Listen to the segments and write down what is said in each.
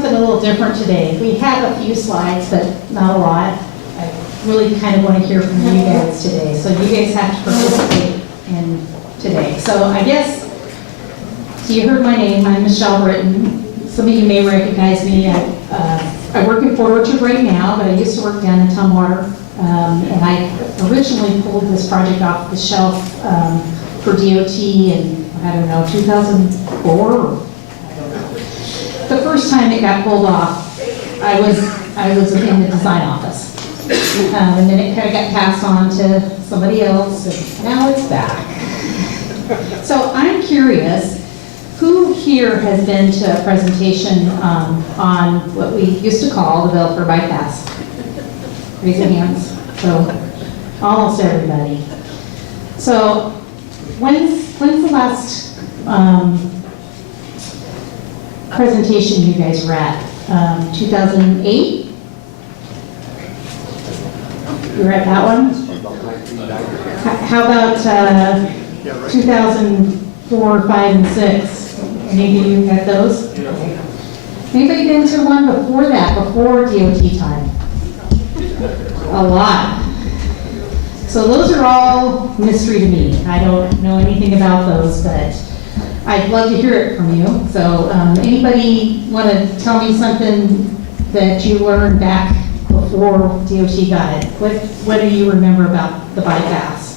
something a little different today. We have a few slides, but not a lot. I really kind of want to hear from you guys today. So you guys have to participate in today. So I guess, so you heard my name. I'm Michelle Britton. Some of you may recognize me. I work in Fort Orchard right now, but I used to work down in Tumwater. And I originally pulled this project off the shelf for DOT in, I don't know, 2004. The first time it got pulled off, I was in the design office. And then it kind of got passed on to somebody else, and now it's back. So I'm curious, who here has been to a presentation on what we used to call the Belfair bypass? Raise your hands. So almost everybody. So when's the last presentation you guys were at? 2008? You were at that one? How about 2004, 5, and 6? Any of you had those? Anybody been to one before that, before DOT time? A lot. So those are all mystery to me. I don't know anything about those, but I'd love to hear it from you. So anybody want to tell me something that you learned back before DOT got it? What do you remember about the bypass?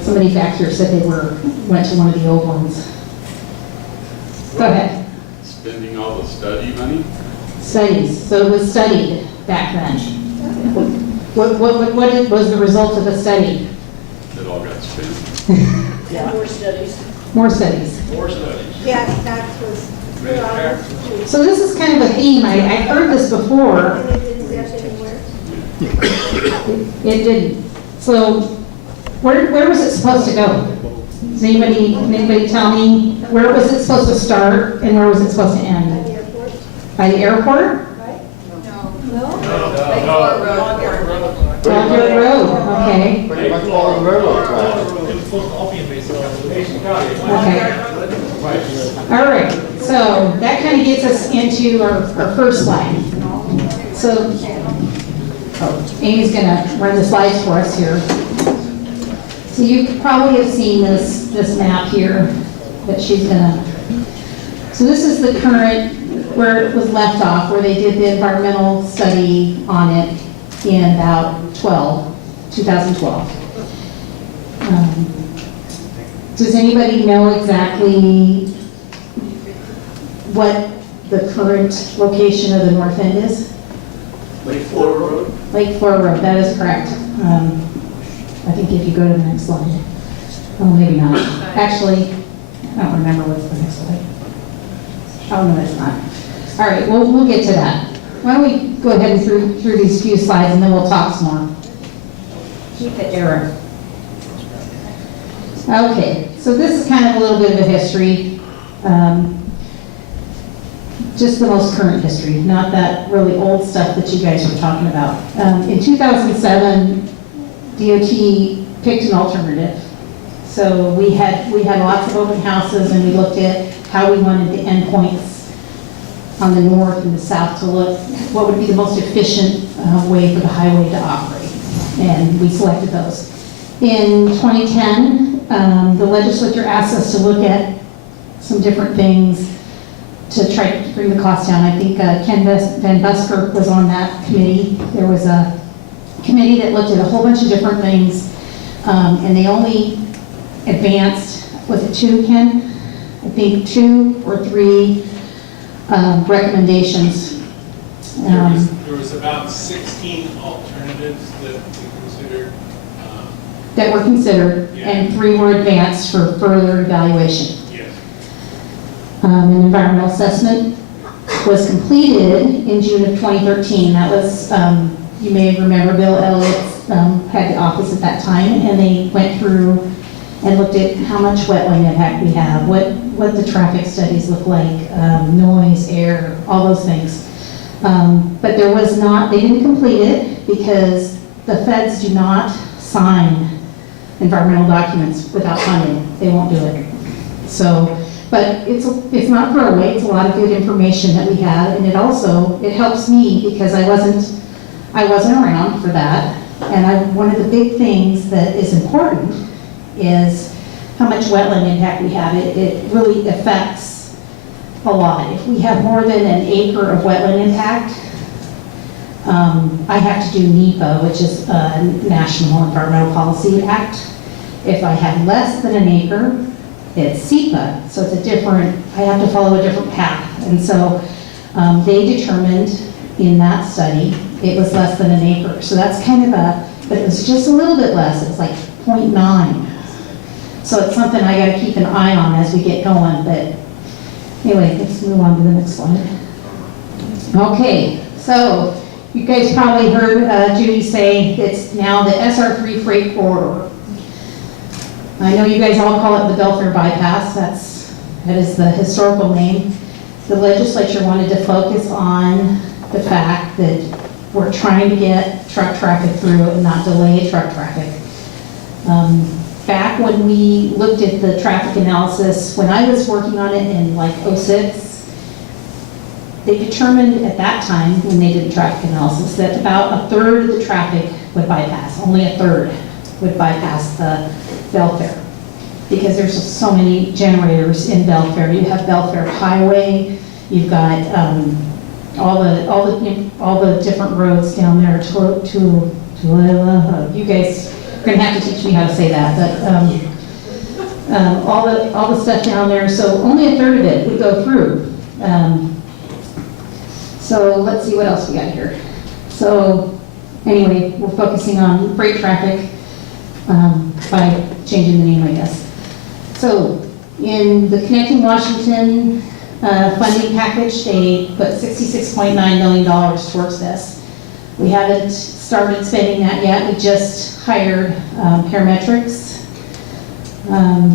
Somebody back here said they went to one of the old ones. Go ahead. Spending all the study money? Studies. So it was studied back then. What was the result of the study? It all got spent. Yeah. More studies. More studies. More studies. Yes, that was. So this is kind of a theme. I've heard this before. And it didn't get anywhere. It didn't. So where was it supposed to go? Does anybody tell me where was it supposed to start and where was it supposed to At end? the airport, By the airport? right? Belfair Road, okay. Pretty much all the railroad tracks. Okay. All right, so that kind of gets us into our first slide. So, Amy's gonna run the slides for us here. So you probably have seen this map here that she's gonna, so this is the current, where it was left off, where they did the environmental study on it in about 2012. Does anybody know exactly what the current location of the north end is? Lake Florida Road? Lake Florida Road, that is correct. I think if you go to the next slide. Oh, maybe not. Actually, I don't remember what's the next slide. Oh, no, it's not. All right, we'll get to that. Why don't we go ahead and through these few slides and then we'll talk some more. Keep it, Eric. Okay, so this is kind of a little bit of a history. Just the most current history, not that really old stuff that you guys were talking about. In 2007, DOT picked an alternative. So we had lots of open houses and we looked at how we wanted the endpoints on the north and the south to look, what would be the most efficient way for the highway to operate. And we selected those. In 2010, the legislature asked us to look at some different things to try to bring the cost down. I think Ken Van Buskirk was on that committee. There was a committee that looked at a whole bunch of different things, and they only advanced, was it 2, Ken? I think 2 or 3 recommendations. There was about 16 alternatives that we considered. That were considered, Yeah. and 3 were advanced for further evaluation. Yes. An environmental assessment was completed in June of 2013. That was, you may remember, Bill Elliott had the office at that time, and they went through and looked at how much wetland impact we have, what the traffic studies look like, noise, air, all those things. But there was not, they didn't complete it because the feds do not sign environmental documents without funding. They won't do it. So But it's not throwaway, it's a lot of good information that we have, and it helps me because I wasn't around for that. And one of the big things that is important is how much wetland impact we have. It really affects a lot. If we have more than an acre of wetland impact, I have to do NEPA, which is a National Environmental Policy Act. If I have less than an acre, it's SEPA, so I have to follow a different path. And so they determined in that study, it was less than an acre. So that's kind of but it was just a little bit less, it was like 0.9. So it's something I gotta keep an eye on as we get going, but anyway, let's move on to the next slide. Okay, so you guys probably heard Judy say it's now the SR3 freight corridor. I know you guys all call it the Belfair bypass, that is the historical name. The legislature wanted to focus on the fact that we're trying to get truck traffic through and not delay truck traffic. Back when we looked at the traffic analysis, when I was working on it in like '06, they determined at that time, when they did the traffic analysis, that about a third of the traffic would bypass, only a third would bypass the Belfair. Because there's so many generators in Belfair. You have Belfair Highway, you've got all the different roads down there you guys are gonna have to teach me how to say that, but all the stuff down there, so only a third of it would go through. So let's see what else we got here. So anyway, we're focusing on freight traffic by changing the name, I guess. So in the Connecting Washington funding package, they put $66.9 million towards this. We haven't started spending that yet. We just hired parametrics,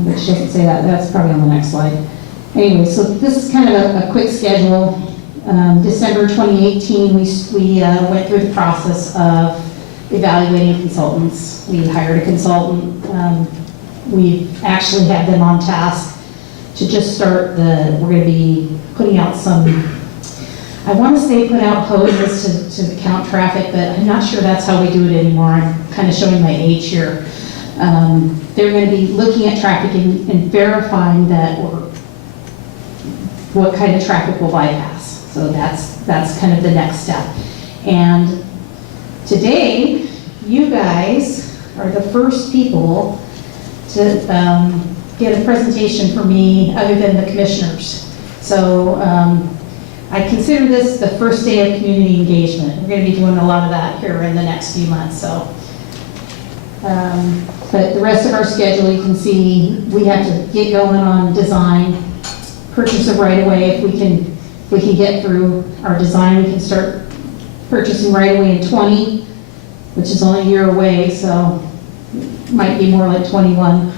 which doesn't say that. That's probably on the next slide. Anyway, so this is kind of a quick schedule. December 2018, we went through the process of evaluating consultants. We hired a consultant. We actually had them on task to just start we're going to be putting out I want to say put out hoses to count traffic, but I'm not sure that's how we do it anymore. I'm kind of showing my age here. They're going to be looking at traffic and verifying what kind of traffic will bypass. So that's kind of the next step. And today, you guys are the first people to get a presentation from me other than the commissioners. So I consider this the first day of community engagement. We're going to be doing a lot of that here in the next few months. So, but the rest of our schedule, you can see we have to get going on design, purchase of right-of-way. If we can get through our design, we can start purchasing right-of-way in 20, which is only a year away, so might be more like 21.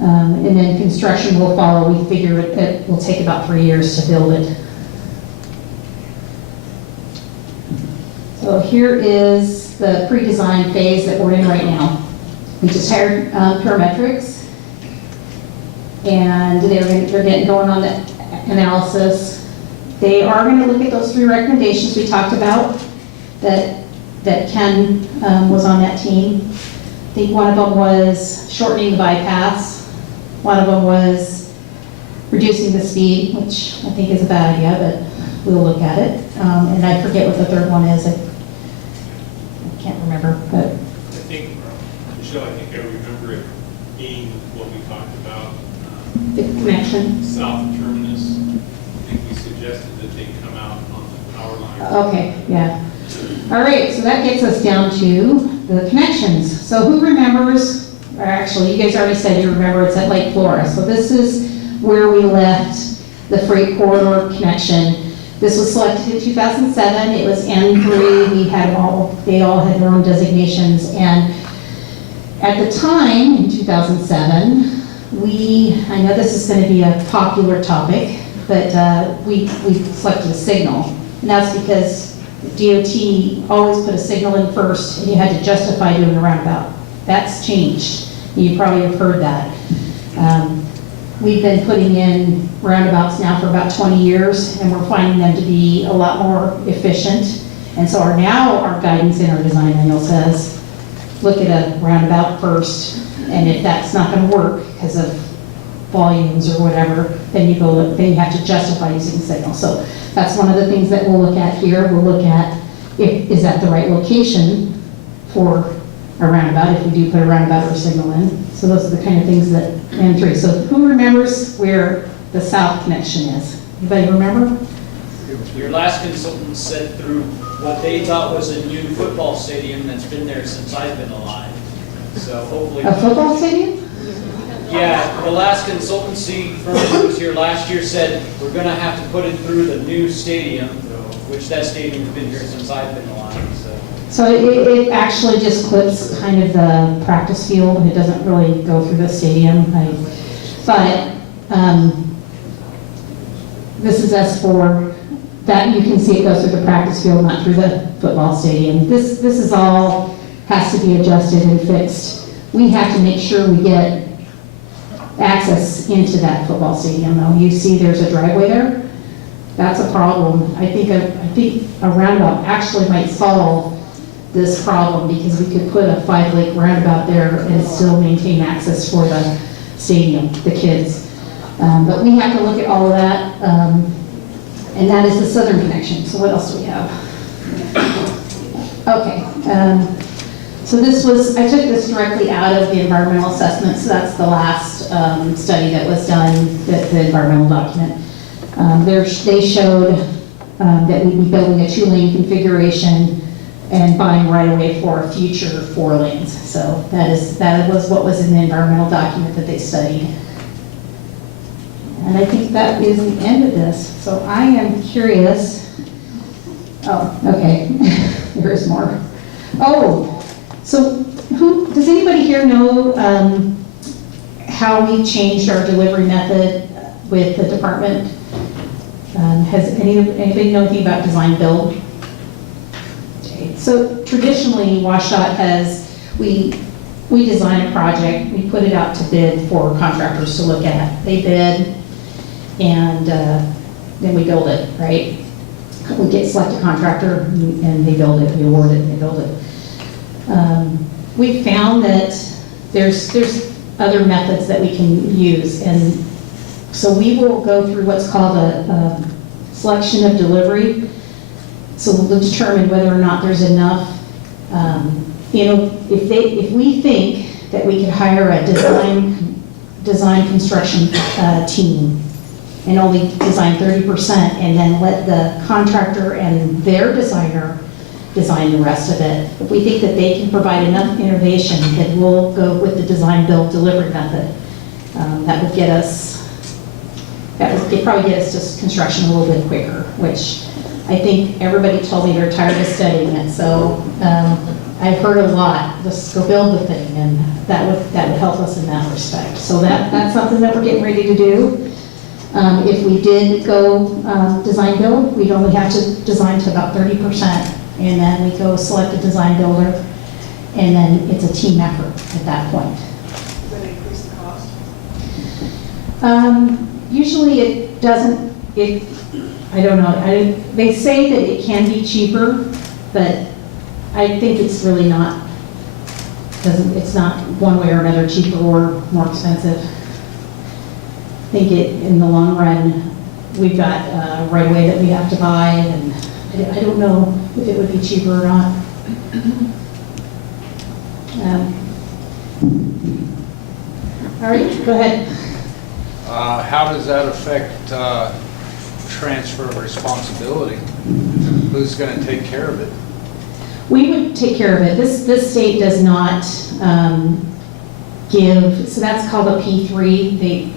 And then construction will follow. We figure it will take about 3 years to build it. So here is the pre-design phase that we're in right now. We just hired parametrics, and they're getting going on the analysis. They are going to look at those 3 recommendations we talked about that Ken was on that team. I think one of them was shortening the bypass. One of them was reducing the speed, which I think is a bad idea, but we'll look at it. And I forget what the third one is. I can't remember, but. I think, Michelle, I remember it being what we talked about. The connection. South terminus. I think we suggested that they come out on the power line. Okay, yeah. All right, so that gets us down to the connections. So who remembers, or actually you guys already said you remember, it's at Lake Flora. So this is where we left the freight corridor connection. This was selected in 2007. It was N3. They all had their own designations. And at the time, in 2007, I know this is going to be a popular topic, but we selected a signal. And that's because DOT always put a signal in first, and you had to justify doing a roundabout. That's changed. You probably have heard that. we've been putting in roundabouts now for about 20 years, and we're finding them to be a lot more efficient. And so our guidance in our design manual says, look at a roundabout first, and if that's not gonna work because of volumes or whatever, then you have to justify using signal. So that's one of the things that we'll look at here. We'll look at is that the right location for a roundabout, if we do put a roundabout or signal in. So those are the kind of things that, and three. So who remembers where the south connection is? Anybody remember? Your last consultant said through what they thought was a new football stadium that's been there since I've been alive. So hopefully. A football stadium? Yeah, the last consultancy firm that was here last year said, we're gonna have to put it through the new stadium, which that stadium's been here since I've been alive, so. So it actually just clips kind of the practice field. It doesn't really go through the stadium. But this is S4. That you can see it goes through the practice field, not through the football stadium. This is all has to be adjusted and fixed. We have to make sure we get access into that football stadium though. You see there's a driveway there. That's a problem. I think a roundabout actually might solve this problem because we could put a 5-lake roundabout there and still maintain access for the stadium, the kids. But we have to look at all of that. And that is the southern connection. So what else do we have? Okay. So I took this directly out of the environmental assessment. So that's the last study that was done, the environmental document. They showed that we'd be building a 2-lane configuration and buying right away for a future 4 lanes. So that was what was in the environmental document that they studied. And I think that is the end of this. So I am curious. Oh, okay. There's more. Oh, so does anybody here know how we changed our delivery method with the department? Has anybody know anything about design build? Okay. So traditionally, WashDOT we design a project, we put it out to bid for contractors to look at. They bid, and then we build it, right? We select a contractor, and they build it, we award it, and they build it. We found that there's other methods that we can use, and so we will go through what's called a selection of delivery. So we'll determine whether or not there's enough. If we think that we could hire a design construction team and only design 30%, and then let the contractor and their designer design the rest of it. If we think that they can provide enough innovation, then we'll go with the design build delivery method. That would probably get us to construction a little bit quicker, which I think everybody told me they're tired of studying it. So I've heard a lot, just go build the thing, and that would help us in that respect. So that's something that we're getting ready to do. If we did go design build, we'd only have to design to about 30%, and then we go select a design builder, and then it's a team effort at that point. Would it increase the cost? Usually it doesn't, I don't know. They say that it can be cheaper, but I think it's really not, it's not one way or another cheaper or more expensive. I think in the long run, we've got a right of way that we have to buy, and I don't know if it would be cheaper or not. All right, go ahead. How does that affect transfer of responsibility? Who's going to take care of it? We would take care of it. This state does not give, so that's called a P3.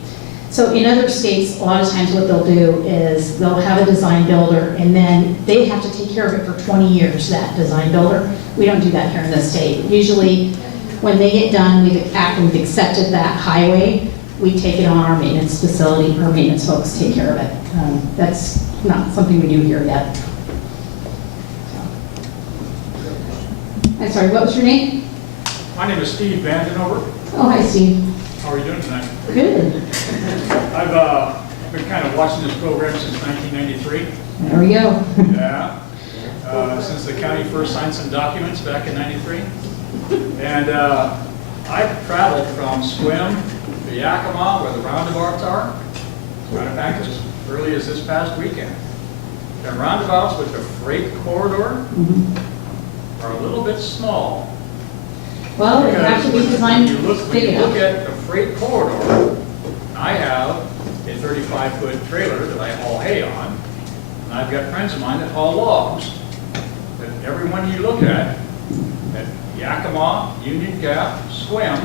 So in other states, a lot of times what they'll do is they'll have a design builder, and then they have to take care of it for 20 years, that design builder. We don't do that here in this state. Usually when they get done, after we've accepted that highway, we take it on our maintenance facility, our maintenance folks take care of it. That's not something we do here yet. I'm sorry, what was your name? My name is Steve Vandenover. Oh, hi, Steve. How are you doing tonight? Good. I've been kind of watching this program since 1993. There we go. Yeah. Since the county first signed some documents back in 93. And I've traveled from Swim to Yakima, where the roundabouts are, matter of fact, as early as this past weekend. The roundabouts with the freight corridor are a little bit small. Well, it have to be designed When big you look enough. at the freight corridor, I have a 35-foot trailer that I haul hay on, and I've got friends of mine that haul logs. But every one you look at Yakima, Union Gap, Swim,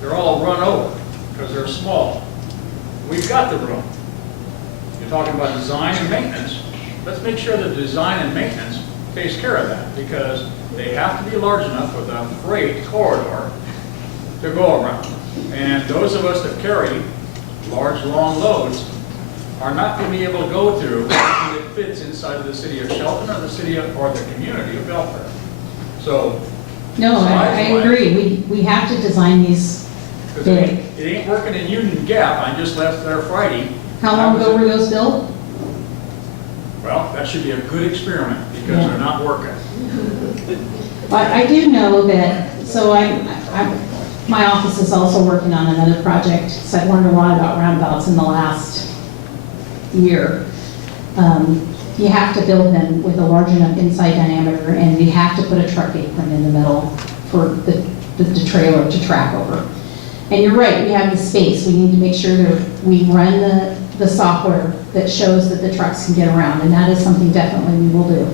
they're all run over because they're small. We've got the room. You're talking about design and maintenance. Let's make sure that design and maintenance takes care of that, because they have to be large enough for the freight corridor to go around. And those of us that carry large, long loads are not going to be able to go through anything that fits inside of the city of Shelton or the city of, or the community of Belfair. So, No, I agree. We have to design these because big. it ain't working in Union Gap. I just left there Friday. How long ago were those built? Well, that should be a good experiment, because they're not working. I do know that, so my office is also working on another project, so I've learned a lot about roundabouts in the last year. You have to build them with a large enough inside diameter, and you have to put a truck apron in the middle for the trailer to track over. And you're right, we have the space. We need to make sure that we run the software that shows that the trucks can get around, and that is something definitely we will do.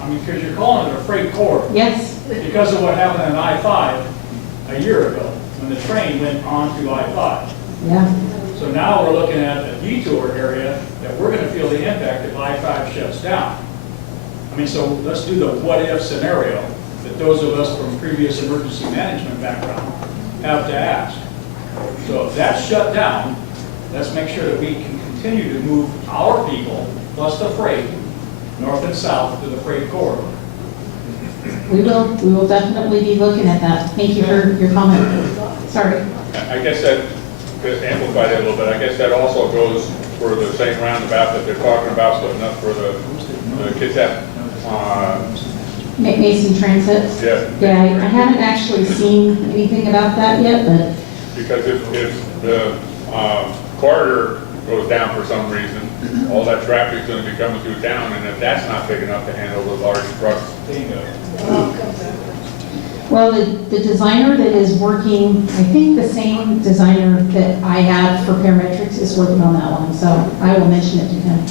I mean, because you're calling it a freight corridor. Yes? Because of what happened in I-5 a year ago, when the train went onto I-5. Yeah. So now we're looking at a detour area that we're going to feel the impact if I-5 shuts down. I mean, so let's do the what-if scenario that those of us from previous emergency management background have to ask. So if that's shut down, let's make sure that we can continue to move our people, plus the freight, north and south to the freight corridor. We will definitely be looking at that. Thank you for your comment. Sorry. I guess that, to amplify that a little bit, I guess that also goes for the same roundabout that they're talking about, splitting up for the kids that, Mason Transit? yeah. Yeah, I haven't actually seen anything about that yet, but Because if the corridor goes down for some reason, all that traffic's gonna be coming through town, and if that's not big enough to handle the large trucks, well, the designer that is working, I think the same designer that I have for parametrics is working on that one, so I will mention it to him.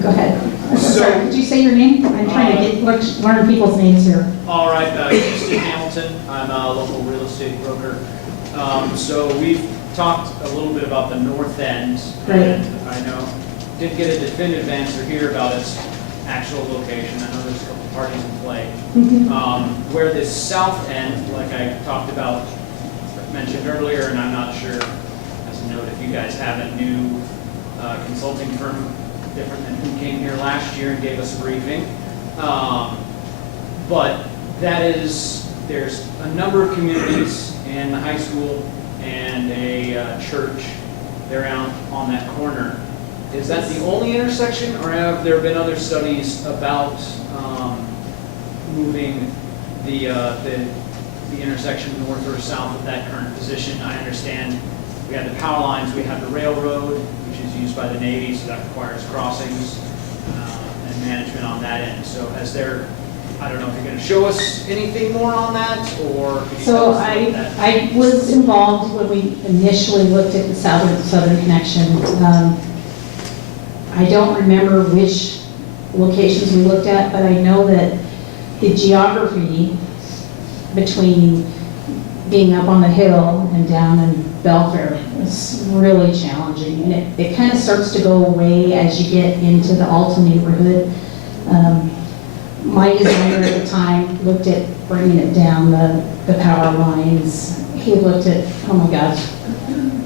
Go ahead. Sorry, did you say your name? I'm trying to learn people's names here. All right, Houston Hamilton, I'm a local real estate broker. So we've talked a little bit about the north end. Right. And I know, didn't get a definitive answer here about its actual location. I know there's a couple parties in play. Where this south end, like I talked about, mentioned earlier, and I'm not sure, as a note, if you guys have a new consulting firm different than who came here last year and gave us a briefing. But that is, there's a number of communities and the high school and a church there on that corner. Is that the only intersection, or have there been other studies about moving the intersection north or south of that current position? I understand we have the power lines, we have the railroad, which is used by the Navy, so that requires crossings and management on that end. So has there, I don't know if you're going to show us anything more on that, or could you So tell us about that? I was involved when we initially looked at the southern connection. I don't remember which locations we looked at, but I know that the geography between being up on the hill and down in Belfair is really challenging, and it kind of starts to go away as you get into the Alta neighborhood. My designer at the time looked at bringing it down the power lines. He looked at, oh my gosh,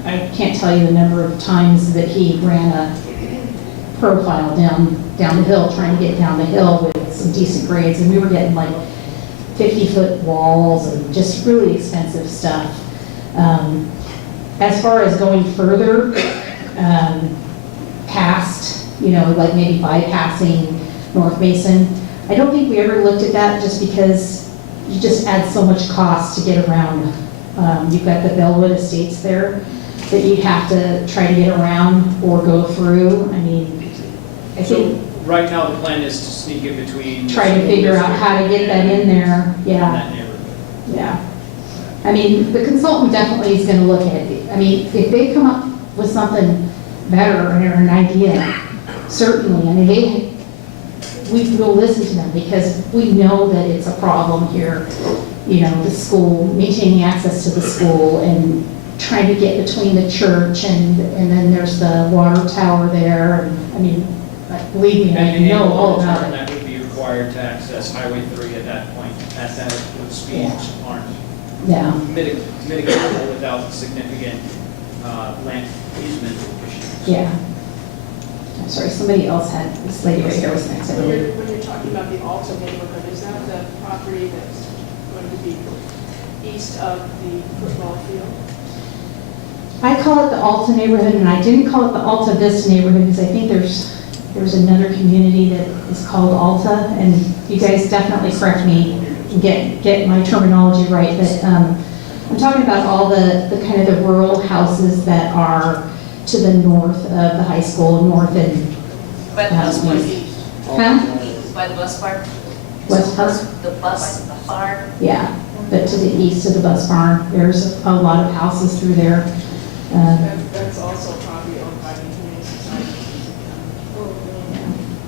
I can't tell you the number of times that he ran a profile down the hill, trying to get down the hill with some decent grades, and we were getting like 50-foot walls and just really expensive stuff. As far as going further, past, like maybe bypassing North Mason, I don't think we ever looked at that just because you just add so much cost to get around. You've got the Bellwood Estates there that you'd have to try to get around or go through. I mean, I So think, right now, the plan is to sneak in between. try to figure out how to get that in there, In yeah. that neighborhood. Yeah. I mean, the consultant definitely is going to look at it. I mean, if they come up with something better or an idea, certainly, I mean, we will listen to them because we know that it's a problem here. The school, maintaining access to the school and trying to get between the church and then there's the water tower there. And I mean, believe me, I And know all about turn it. that would be required to access Highway 3 at that point, at that, the speeds aren't Yeah. mitigatable without significant land easement issues. Yeah. I'm sorry, somebody else had, this lady right here was next. I believe. When you're talking about the Alta neighborhood, is that the property that's going to be east of the football field? I call it the Alta neighborhood, and I didn't call it the Alta Vista neighborhood because I think there's another community that is called Alta, and you guys definitely correct me, get my terminology right, but I'm talking about all the kind of the rural houses that are to the north of the high school, north and By the bus barn. East. Huh? By the bus barn. West Park? The bus barn. Yeah, but to the east of the bus barn, there's a lot of houses through there. That's also property owned by the Humane Society.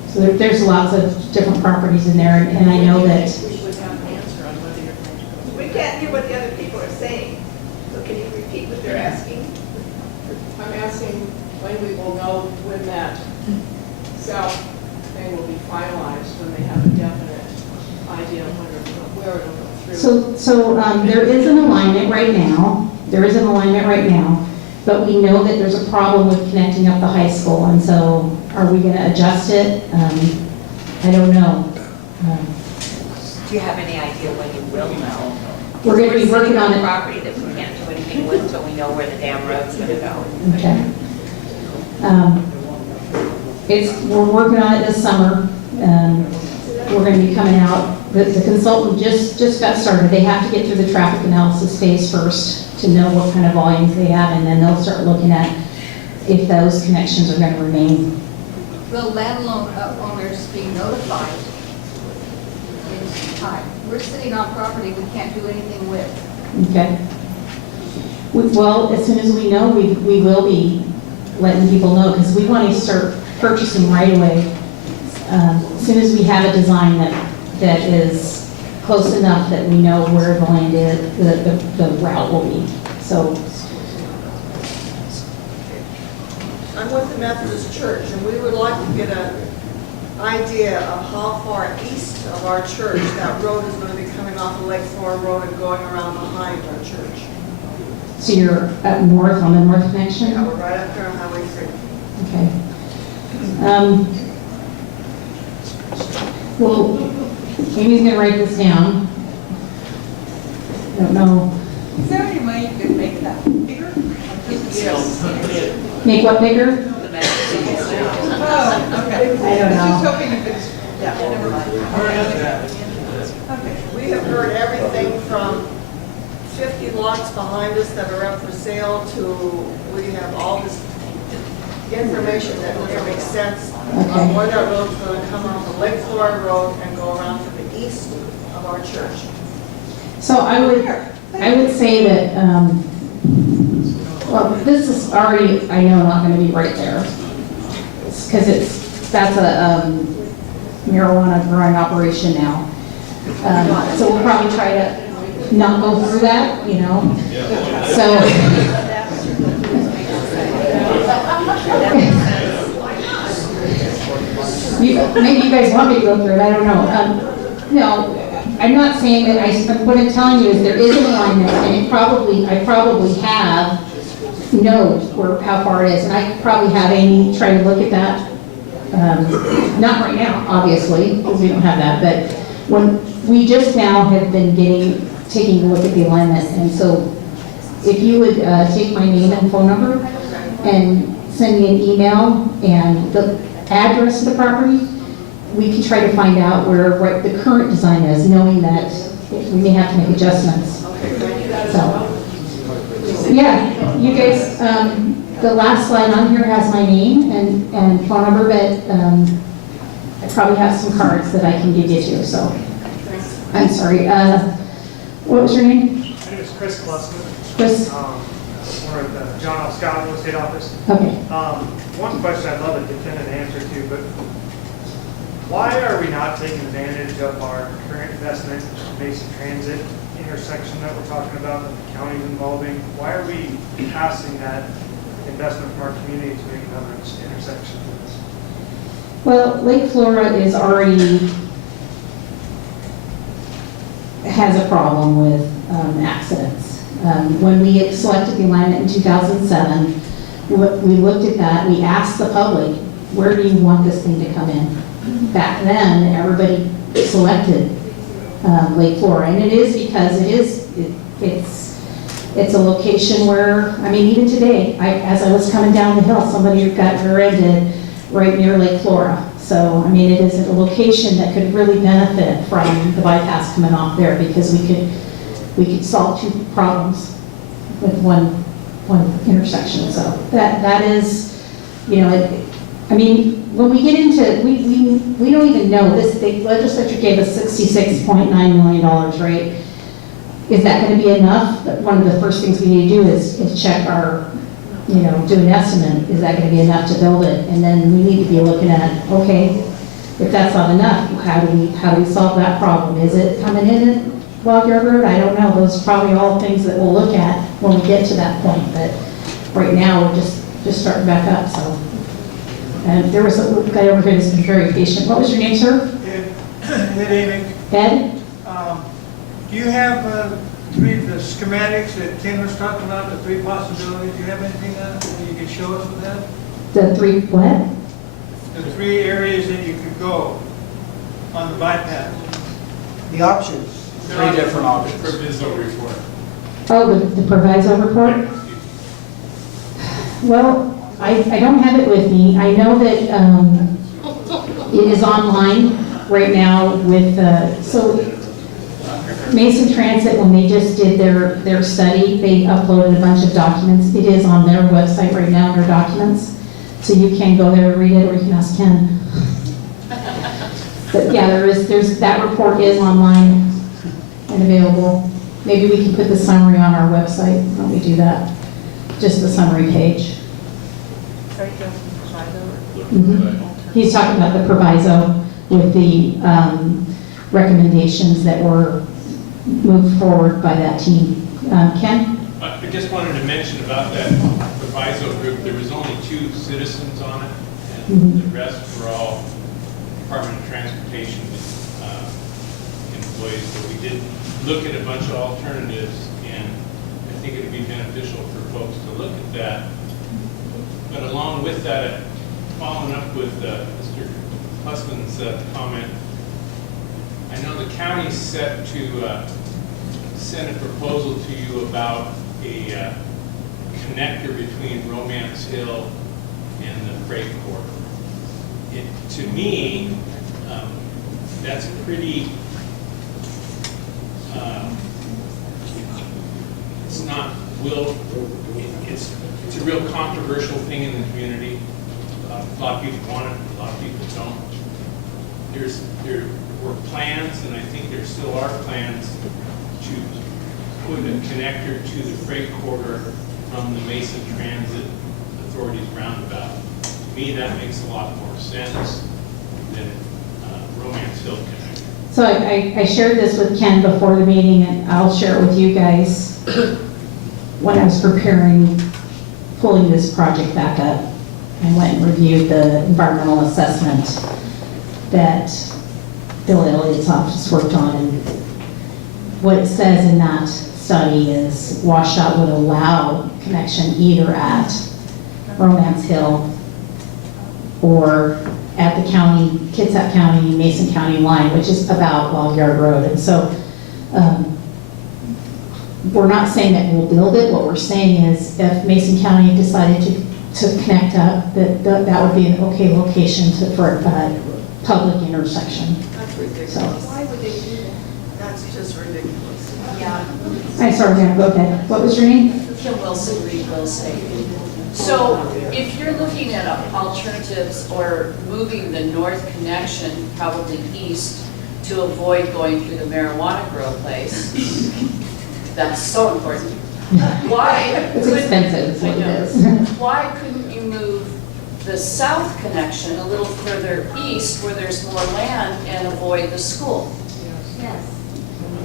So there's lots of different properties in there, and I know that, We would have an answer on whether you're going to go. We can't hear what the other people are saying, so can you repeat what they're asking? I'm asking when we will know when that south thing will be finalized, when they have a definite idea of where it'll go through. so there is an alignment right now, but we know that there's a problem with connecting up the high school, and so are we going to adjust it? I don't know. Do you have any idea when you will know? We're going to be working on We're sitting it. property that we can't do anything with until we know where the damn road's gonna go. Okay. We're working on it this summer. We're going to be coming out, the consultant just got started. They have to get through the traffic analysis phase first to know what kind of volumes they have, and then they'll start looking at if those connections are going to remain. Will landowners be notified in time? We're sitting on property we can't do anything with. Okay. Well, as soon as we know, we will be letting people know, because we want to start purchasing right away. As soon as we have a design that is close enough that we know where the land is, the route will be. So, I'm with the Methodist Church, and we would like to get an idea of how far east of our church that road is going to be coming off of Lake Flora Road and going around behind our church. so you're up north on the north connection? Yeah, we're right up there on Highway 3. Okay. Well, Amy's gonna write this down. Don't know. Is there any way you could make that bigger? Make what bigger? Oh, okay. I don't Just know. hoping you could, yeah, never mind. Okay. We have heard everything from 50 lots behind us that are up for sale to, we have all this information that doesn't make sense Okay. on where that road's going to come off of Lake Flora Road and go around to the east of our church. So I would say that, well, this is already, I know, not gonna be right there. Because that's a marijuana growing operation now. So we'll probably try to not go through that, So. Maybe you guys want me to go through it, I don't know. No, I'm not saying that, what I'm telling you is there is an alignment, and I probably have knows how far it is, and I probably have Amy try to look at that. Not right now, obviously, because we don't have that, but when we just now have been taking a look at the alignment, and so if you would take my name and phone number and send me an email and the address of the property, we can try to find out where what the current design is, knowing that we may have to make adjustments. So, yeah, you guys, the last slide on here has my name and phone number, but I probably have some cards that I can give you too, so. I'm sorry, what was your name? My name is Chris Klussman. Chris? We're at the John L. Scott Real Estate Office. Okay. One question I'd love a definitive answer to, but why are we not taking advantage of our current investment in Mason Transit intersection that we're talking about that the county's involving? Why are we passing that investment from our community to make another intersection? Well, Lake Flora is already has a problem with accidents. When we selected the alignment in 2007, we looked at that, we asked the public, where do you want this thing to come in? Back then, everybody selected Lake Flora, and it is because it's a location where, I mean, even today, as I was coming down the hill, somebody got rear-ended right near Lake Flora. So, I mean, it is a location that could really benefit from the bypass coming off there, because we could solve two problems with one intersection. So that is, you know, I mean, when we get into, we don't even know, the legislature gave us $66.9 million, right? Is that going to be enough? One of the first things we need to do is check our, you know, do an estimate. Is that going to be enough to build it? And then we need to be looking at, okay, if that's not enough, how do we solve that problem? Is it coming in at Wild Yard Road? I don't know. Those are probably all things that we'll look at when we get to that point. But right now, we're just starting back up. So, and there was a guy over here that's been very patient. What was your name, sir? Ed Amick. Ed? Do you have the schematics that Ken was talking about, the three possibilities? Do you have anything that you can show us with that? The three what? The three areas that you could go on the bypass. The options. Three different options. Proviso report. Oh, the proviso report? Well, I don't have it with me. I know that it is online right now with, so Mason Transit, when they just did their study, they uploaded a bunch of documents. It is on their website right now, their documents. So you can go there and read it, or you can ask Ken. But yeah, there's that report is online and available. Maybe we can put the summary on our website when we do that. Just the summary page. He's talking about the proviso with the recommendations that were moved forward by that team. Ken? I just wanted to mention about that proviso group, there was only 2 citizens on it, and the rest were all Department of Transportation employees, but we did look at a bunch of alternatives, and I think it would be beneficial for folks to look at that. But along with that, following up with Mr. Husband's comment, I know the county's set to send a proposal to you about a connector between Romance Hill and the freight corridor. To me, that's a pretty, it's not, it's a real controversial thing in the community. A lot of people want it, a lot of people don't. There were plans, and I think there still are plans, to put a connector to the freight corridor from the Mason Transit Authority's roundabout. To me, that makes a lot more sense than Romance Hill connector. So I shared this with Ken before the meeting, and I'll share it with you guys. When I was preparing, pulling this project back up, I went and reviewed the environmental assessment that Bill Elliott's office worked on, and what it says in that study is WashDOT would allow connection either at Romance Hill or at the county, Kitsap County, Mason County line, which is about Wild Yard Road. And so we're not saying that we'll build it. What we're saying is if Mason County decided to connect up, that would be an okay location for a public intersection. That's So, ridiculous. Why would they do that? That's just ridiculous. Yeah. I'm sorry, ma'am, go ahead. What was your name? Kim Wilson, Reed Real Estate. So if you're looking at alternatives or moving the north connection probably east to avoid going through the marijuana grow place, that's so important. Why? It's expensive, is what it I know. is. Why couldn't you move the south connection a little further east where there's more land and avoid the school? Yes.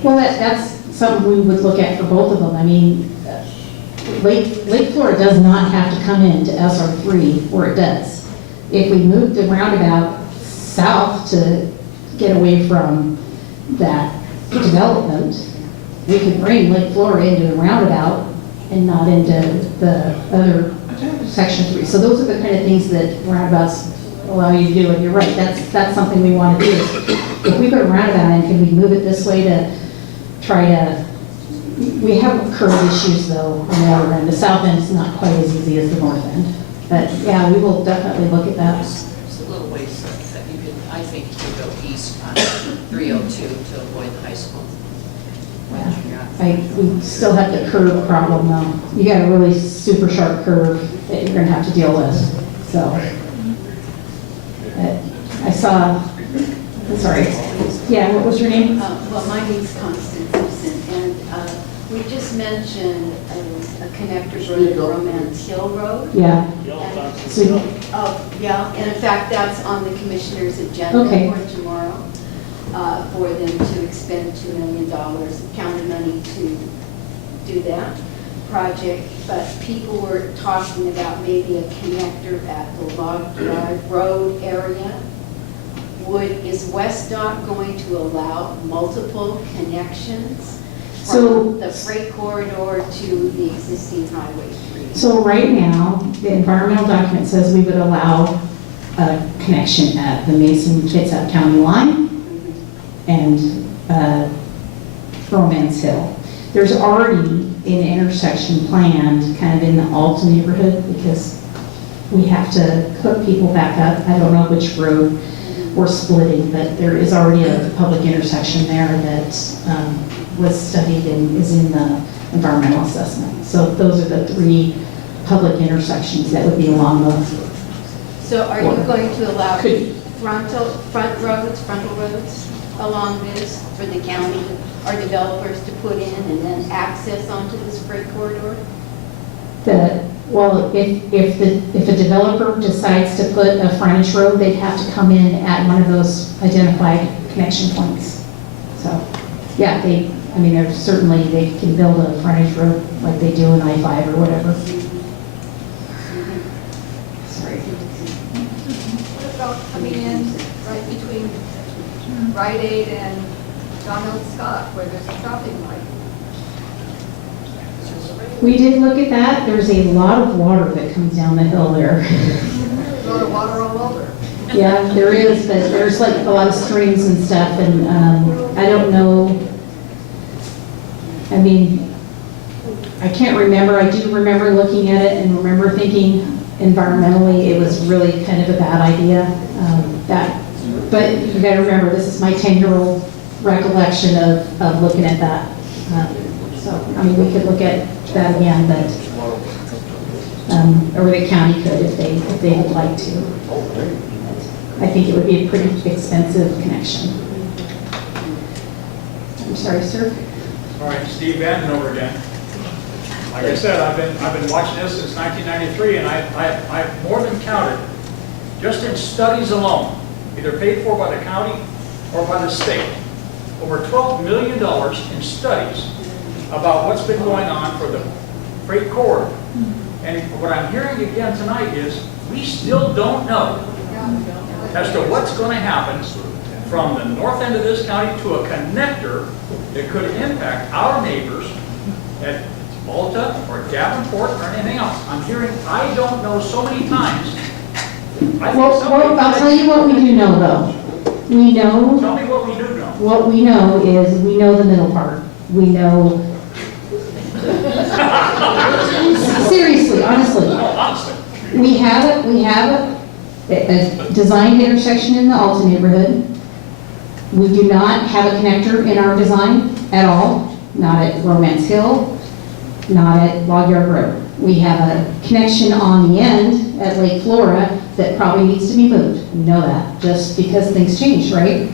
Well, that's something we would look at for both of them. I mean, Lake Florida does not have to come into SR3 where it does. If we moved the roundabout south to get away from that development, we could bring Lake Florida into the roundabout and not into the other section 3. So those are the kind of things that roundabouts allow you to do. And you're right, that's something we want to do. If we put a roundabout in, can we move it this way to try to, we have curve issues though on the other end. The south end is not quite as easy as the north end. But yeah, we will definitely look at that. There's a little ways that you could, I think you could go east on 302 to avoid the high school. We still have the curve problem though. You got a really super sharp curve that you're gonna have to deal with, so. I saw, I'm sorry. Yeah, what was your name? Well, my name's Constance Simpson, and we just mentioned a connector road at Romance Hill Road. Yeah. So, Yeah, and in fact, that's on the commissioner's agenda Okay. for tomorrow, for them to expend $2 million county money to do that project. But people were talking about maybe a connector at the Log Drive Road area. Is WestDOT going to allow multiple connections So- from the freight corridor to the existing Highway 3? so right now, the environmental document says we would allow a connection at the Mason-Kitsap County line and Romance Hill. There's already an intersection planned kind of in the Alta neighborhood because we have to hook people back up. I don't know which road we're splitting, but there is already a public intersection there that was studied and is in the environmental assessment. So those are the 3 public intersections that would be along the. So are you going to allow Could- frontal roads along this for the county or developers to put in and then access onto this freight corridor? Well, if a developer decides to put a frontage road, they'd have to come in at one of those identified connection points. So, yeah, there's certainly, they can build a frontage road like they do in I-5 or whatever. Sorry. What about coming in right between Rite Aid and Donald Scott where there's a shopping light? We did look at that. There's a lot of water that comes down the hill there. There's a lot of water all over. Yeah, there is, but there's like a lot of streams and stuff, and I don't know. I mean, I can't remember. I do remember looking at it and remember thinking environmentally it was really kind of a bad idea. But you got to remember, this is my 10-year-old recollection of looking at that. So, I mean, we could look at that again, but, or the county could if they would like to. I think it would be a pretty expensive connection. I'm sorry, sir. All right, Steve Bannon over again. Like I said, I've been watching this since 1993, and I've more than counted, just in studies alone, either paid for by the county or by the state, over $12 million in studies about what's been going on for the freight corridor. And what I'm hearing again tonight is we still don't know as to what's going to happen from the north end of this county to a connector that could impact our neighbors at Alta or Davenport or anything else. I'm hearing, I don't know so many times. Well, I'll tell you what we do know, though. We know. Tell me what we do know. What we know is we know the middle part. We know Seriously, honestly. Honestly. We have a designed intersection in the Alta neighborhood. We do not have a connector in our design at all, not at Romance Hill, not at Log Yard Road. We have a connection on the end at Lake Flora that probably needs to be moved. We know that, just because things change, right?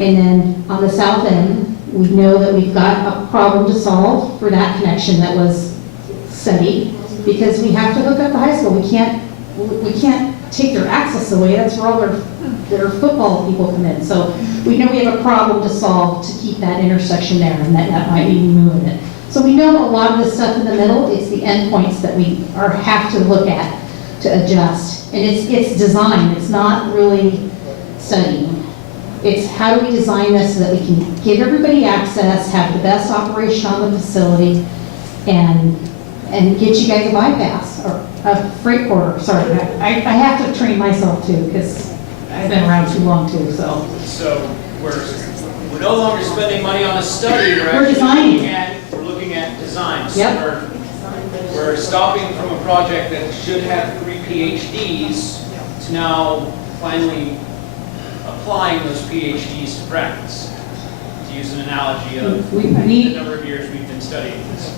And then on the south end, we know that we've got a problem to solve for that connection that was studied, because we have to hook up the high school. We can't take their access away. That's where all their football people come in. So we know we have a problem to solve to keep that intersection there, and that might be moving it. So we know a lot of the stuff in the middle, it's the endpoints that we have to look at to adjust. And it's design, it's not really studying. It's how do we design this so that we can give everybody access, have the best operation on the facility, and get you guys a bypass, or a freight corridor, sorry. I have to train myself too, because I've been around too long too, so. So we're no longer spending money on a study, we're We're actually designing. we're looking at design. So Yep. we're stopping from a project that should have 3 PhDs to now finally applying those PhDs to practice. To use an analogy of the number of years we've been studying this.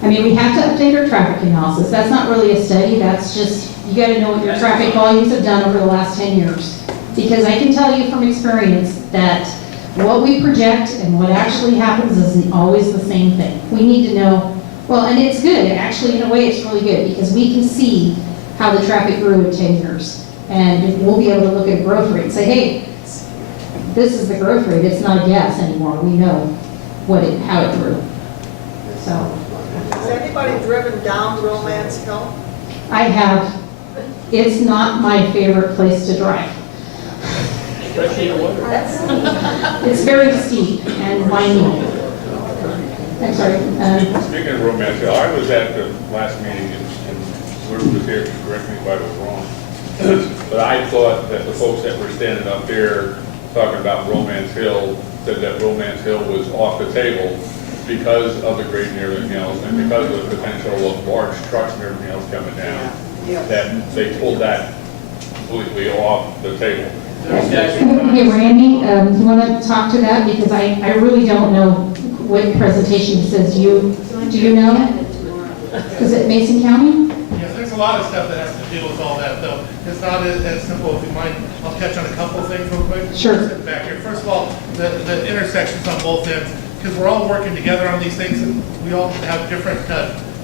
I mean, we have to update our traffic analysis. That's not really a study, that's just, you gotta know what your traffic volumes have done over the last 10 years. Because I can tell you from experience that what we project and what actually happens isn't always the same thing. We need to know, well, and it's good, actually, in a way, it's really good, because we can see how the traffic grew in 10 years. And we'll be able to look at a growth rate and say, hey, this is the growth rate, it's not a guess anymore. We know how it grew. So. Has anybody driven down Romance Hill? I have. It's not my favorite place to drive. It's very steep and windy. I'm sorry. Speaking of Romance Hill, I was at the last meeting, and Ruth was here to correct me if I was wrong. But I thought that the folks that were standing up there talking about Romance Hill said that Romance Hill was off the table because of the grade and everything else, and because of the potential of large trucks and everything else coming down, that they pulled that completely off the table. Hey, Randy, you want to talk to that? Because I really don't know what presentation it says. Do you know? Is it Mason County? Yes, there's a lot of stuff that has to do with all that, though. It's not as simple. If you mind, I'll touch on a couple of things real quick. Sure. Sitting back here. First of all, the intersections on both ends, because we're all working together on these things, and we all have different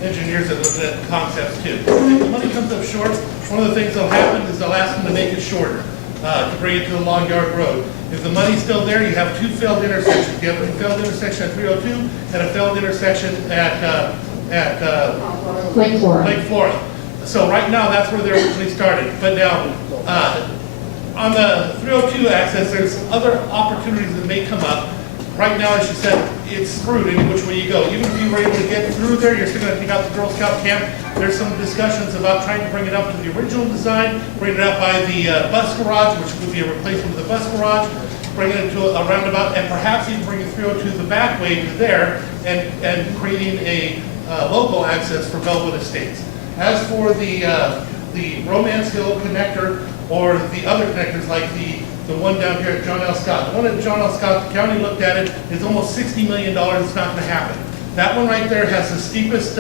engineers that look at concepts too. If the money comes up short, one of the things that'll happen is they'll ask them to make it shorter, to bring it to the Long Yard Road. If the money's still there, you have 2 failed intersections. You have a failed intersection at 302 and a failed intersection at Lake Flora. Lake Flora. So right now, that's where they're originally started. But now, on the 302 access, there's other opportunities that may come up. Right now, as you said, it's screwed any which way you go. Even if you were able to get through there, you're still going to take out the Girl Scout camp. There's some discussions about trying to bring it up to the original design, bring it up by the bus garage, which would be a replacement of the bus garage, bringing it to a roundabout, and perhaps even bringing 302 the back way to there, and creating a local access for Bellwood Estates. As for the Romance Hill connector, or the other connectors like the one down here at John L. Scott. The one at John L. Scott, the county looked at it, it's almost $60 million, it's not gonna happen. That one right there has the steepest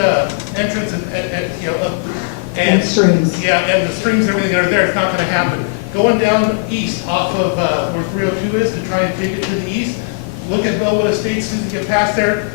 entrance and streams. Yeah, and the streams, everything that are there, it's not gonna happen. Going down east off of where 302 is to try and take it to the east, look at Bellwood Estates, as soon as you get past there,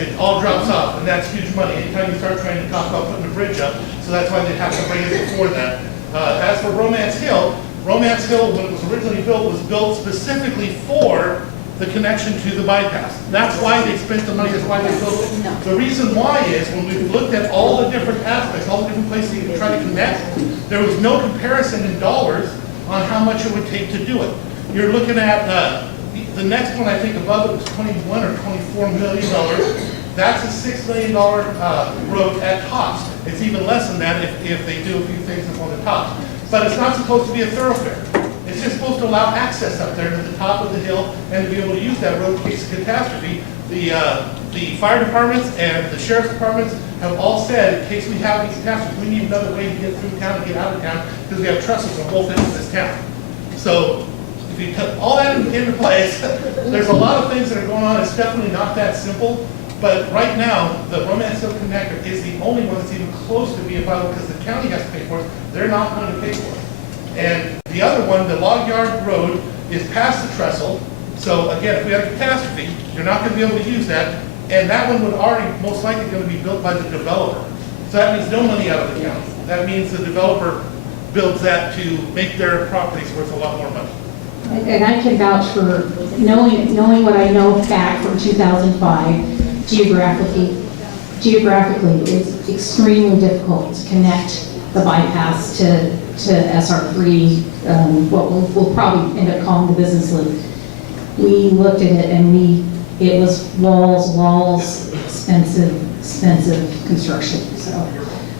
it all drops off, and that's huge money. Anytime you start trying to talk about putting a bridge up, so that's why they have to bring it before that. As for Romance Hill, when it was originally built, was built specifically for the connection to the bypass. That's why they spent the money, that's why they built it. The reason why is, when we looked at all the different aspects, all the different places you can try to connect, there was no comparison in dollars on how much it would take to do it. You're looking at, the next one I think above it was $21 or $24 million. That's a $6 million road at tops. It's even less than that if they do a few things up on the top. But it's not supposed to be a thoroughfare. It's just supposed to allow access up there to the top of the hill and to be able to use that road in case of catastrophe the fire departments and the sheriff's departments have all said, in case we have these catastrophes, we need another way to get through town and get out of town, because we have trusses on both ends of this town. So if you put all that into place, there's a lot of things that are going on. It's definitely not that simple. But right now, the Romance Hill Connector is the only one that's even close to being viable, because the county has to pay for it. They're not going to pay for it. And the other one, the Log Yard Road, is past the trestle. So again, if we have a catastrophe, you're not going to be able to use that. And that one would already most likely going to be built by the developer. So that means no money out of the county. That means the developer builds that to make their properties worth a lot more money. And I can vouch for knowing what I know back from 2005, geographically, it's extremely difficult to connect the bypass to SR3, what we'll probably end up calling the business loop. We looked at it and it was walls, expensive construction. So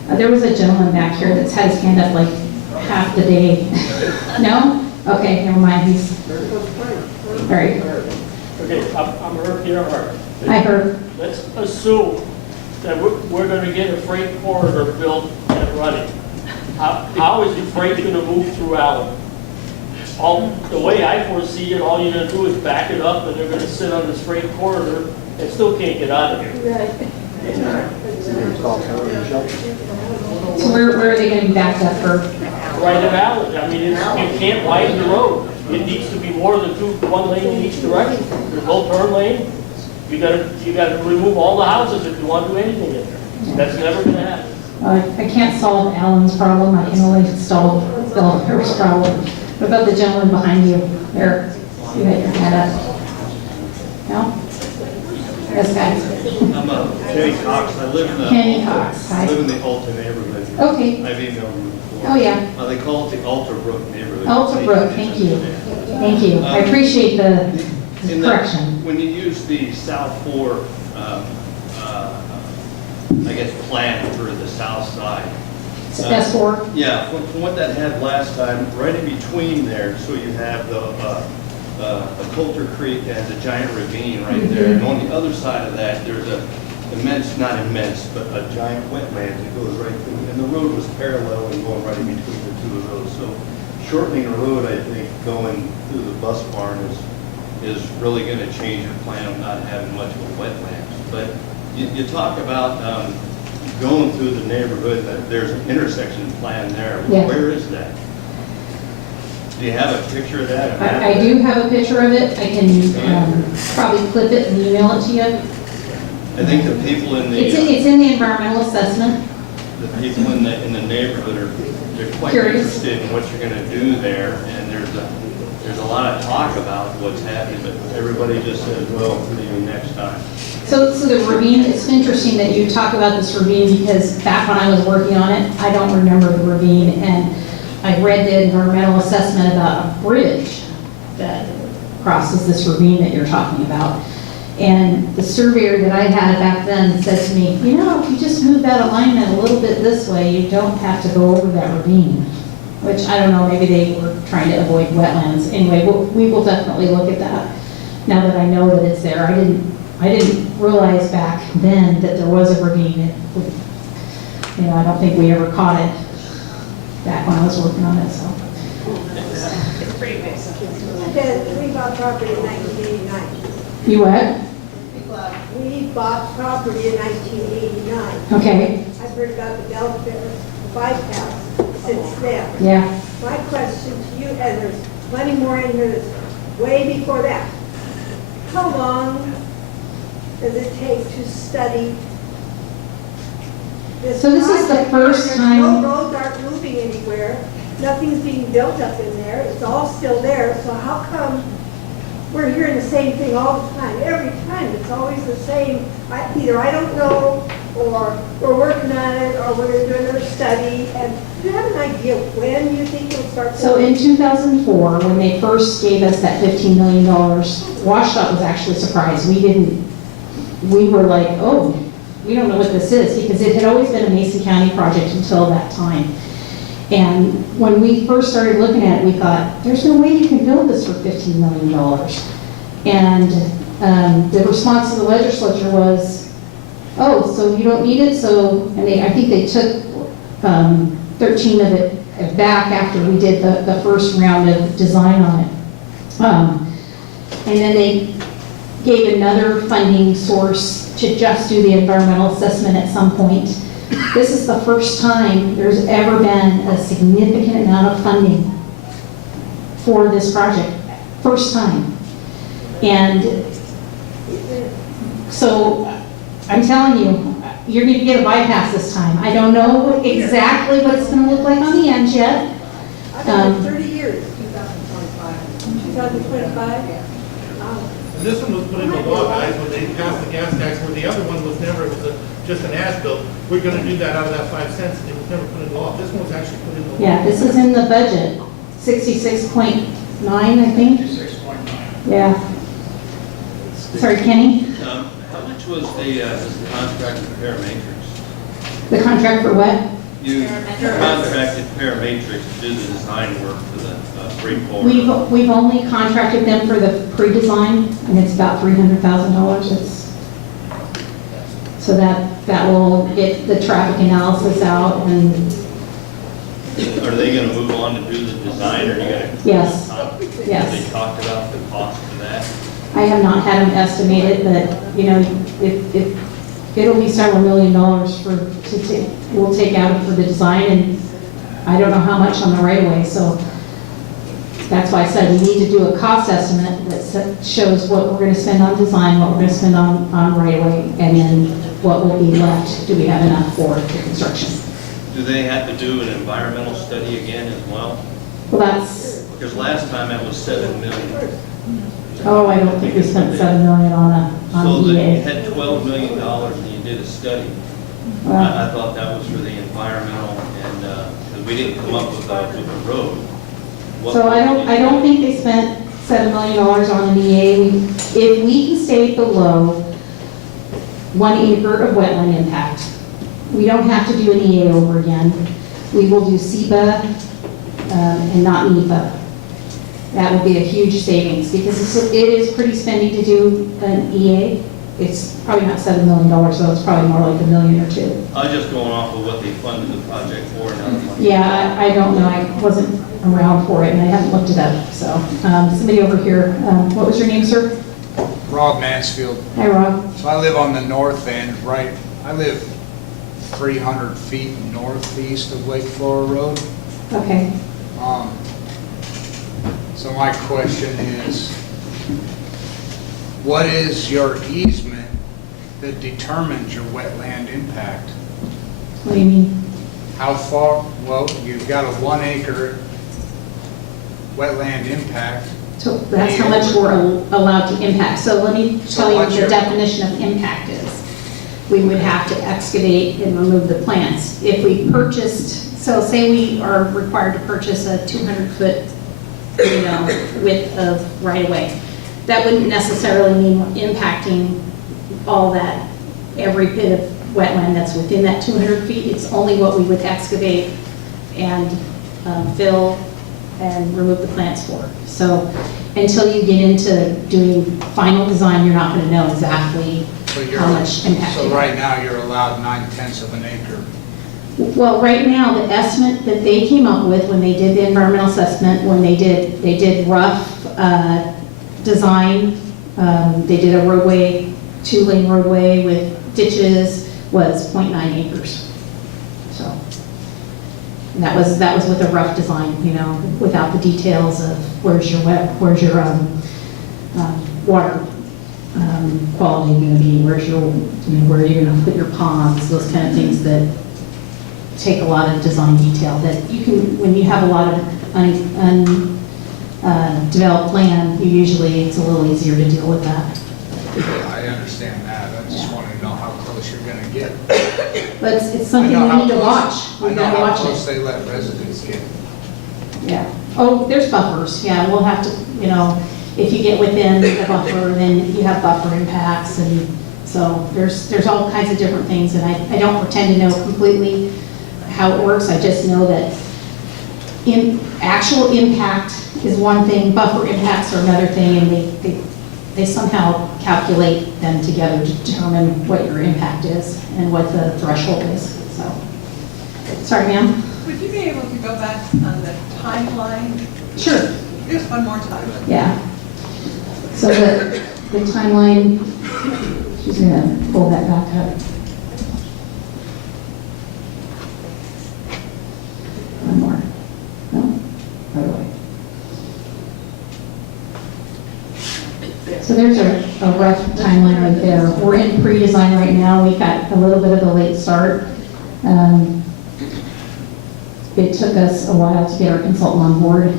there was a gentleman back here that's had his hand up like half the day. No? Okay, never mind. He's all right. Okay, I'm Herb here. Hi, Herb. Let's assume that we're going to get a freight corridor built and running. How is the freight going to move through Allen? The way I foresee it, all you're going to do is back it up, and they're going to sit on this freight corridor and still can't get out of here. So where are they going to be backed up for? Right in Allen. I mean, you can't widen the road. It needs to be more than one lane in each direction. There's no turn lane. You got to remove all the houses if you want to do anything in there. That's never going to happen. I can't solve Alan's problem. I can only solve Belfair's problem. What about the gentleman behind you? There, you had your hand up. No? Yes, guys. I'm Kenny Cox. I live in the Kenny Cox. Hi. I live in the Alta neighborhood. Okay. I've emailed you before. Oh, yeah. They call it the Alta Brook neighborhood. Alta Brook, thank you. Thank you. I appreciate the correction. When you use the South 4, I guess, plan for the south side. S4? Yeah, from what that had last time, right in between there, so you have the Coulter Creek has a giant ravine right there, and on the other side of that, there's a immense, not immense, but a giant wetland that goes right through, and the road was parallel and going right in between the two of those. So shortening the road, I think, going through the bus barn is really going to change your plan of not having much of a wetlands. But you talk about going through the neighborhood, that there's an intersection plan there. Yeah. Where is that? Do you have a picture of that? I do have a picture of it. I can probably clip it and email it to you. I think the people in the It's in the environmental assessment. the people in the neighborhood they're quite Curious. interested in what you're going to do there, and there's a lot of talk about what's happening, but everybody just says, well, see you next time. So the ravine, it's interesting that you talk about this ravine, because back when I was working on it, I don't remember the ravine, and I read the environmental assessment about a bridge that crosses this ravine that you're talking about. And the surveyor that I had back then said to me, you know, if you just move that alignment a little bit this way, you don't have to go over that ravine. Which, I don't know, maybe they were trying to avoid wetlands. Anyway, we will definitely look at that now that I know that it's there. I didn't realize back then that there was a ravine. I don't think we ever caught it back when I was working on it, so. It's pretty basic. We bought property in 1989. You what? We bought property in 1989. Okay. I've heard about the Belfair bypass since then. Yeah. My question to you, and there's plenty more in here that's way before that. How long does it take to study this So this is the project? first There's time- No roads aren't moving anywhere. Nothing's being built up in there. It's all still there. So how come we're hearing the same thing all the time? Every time, it's always the same. Either I don't know, or we're working on it, or we're doing another study. And do you have an idea when you think it'll start? So in 2004, when they first gave us that $15 million, WashDOT was actually surprised. We were like, oh, we don't know what this is, because it had always been a Mason County project until that time. And when we first started looking at it, we thought, there's no way you can build this for $15 million. And the response to the legislature was, oh, so you don't need it, so, and I think they took 13 of it back after we did the first round of design on it. And then they gave another funding source to just do the environmental assessment at some point. This is the first time there's ever been a significant amount of funding for this project. First time. And so I'm telling you, you're going to get a bypass this time. I don't know exactly what it's going to look like on the end yet. I've been 30 years, 2025. 2025? And this one was put into law, guys, when they passed the gas tax, where the other one was never, it was just an as-built. We're gonna do that out of that 5 cents, it was never put into law. This one was actually put into law. Yeah, this is in the budget, 66.9, I think. 66.9. Yeah. Sorry, Kenny? How much was the contract with Paramatrix? The contract for what? You contracted Paramatrix to do the design work for the freight forwarder. We've only contracted them for the pre-design, and it's about $300,000. So that will get the traffic analysis out, and Are they gonna move on to do the design, or you gotta? Yes. Have Yes. they talked about the cost of that? I have not had them estimate it, but, you know, it'll be several $1 million we'll take out for the design, and I don't know how much on the right of way, so that's why I said we need to do a cost estimate that shows what we're gonna spend on design, what we're gonna spend on right of way, and then what will be left. Do we have enough for the construction? Do they have to do an environmental study again as well? Well, that's, Because last time that was $7 million. oh, I don't think we spent $7 million on So that you EA. had $12 million and you did a study. Well, I thought that was for the environmental, and, because we didn't come up with a road. What- So I don't think they spent $7 million on an EA. If we can stay below 1 acre of wetland impact, we don't have to do an EA over again. We will do SEPA and not NEPA. That would be a huge savings, because it is pretty spendy to do an EA. It's probably not $7 million, so it's probably more like $1 million or $2 million. I was just going off of what they funded the project for and how much. Yeah, I don't know, I wasn't around for it, and I haven't looked it up, so. Somebody over here, what was your name, sir? Rob Mansfield. Hi, Rob. So I live on the north end, right, I live 300 feet northeast of Lake Flora Road. Okay. So my question is, what is your easement that determines your wetland impact? What do you mean? How far, well, you've got a 1 acre wetland impact. So that's how much we're allowed to impact. So let me So tell you what what's the your- definition of impact is. We would have to excavate and remove the plants. If we purchased, so say we are required to purchase a 200-foot, width of right-of-way. That wouldn't necessarily mean impacting all that, every bit of wetland that's within that 200 feet. It's only what we would excavate and fill and remove the plants for. So until you get into doing final design, you're not going to know exactly how much impact. So right now, you're allowed 9/10 of an acre. Well, right now, the estimate that they came up with when they did the environmental assessment, when they did rough design, they did a roadway, 2-lane roadway with ditches, was 0.9 acres. So, and that was with a rough design, without the details of where's your water quality going to be, where's your, where you're going to put your ponds, those kind of things that take a lot of design detail that you can, when you have a lot of undeveloped land, it's a little easier to deal with that. I understand that, I just want to know how close you're going to get. But it's something we need to watch. I We've know got to how watch close it. they let residents get. Yeah. Oh, there's buffers, yeah, we'll have to, if you get within the buffer, then you have buffer impacts, and so there's all kinds of different things, and I don't pretend to know completely how it works. I just know that actual impact is one thing, buffer impacts are another thing, and they somehow calculate them together to determine what your impact is and what the threshold is, so. Sorry, ma'am? Would you be able to go back on the timeline? Sure. Just one more time. Yeah. So the timeline, she's gonna pull that back up. One more. No? Right away. So there's a rough timeline right there. We're in pre-design right now. We got a little bit of a late start. It took us a while to get our consultant on board.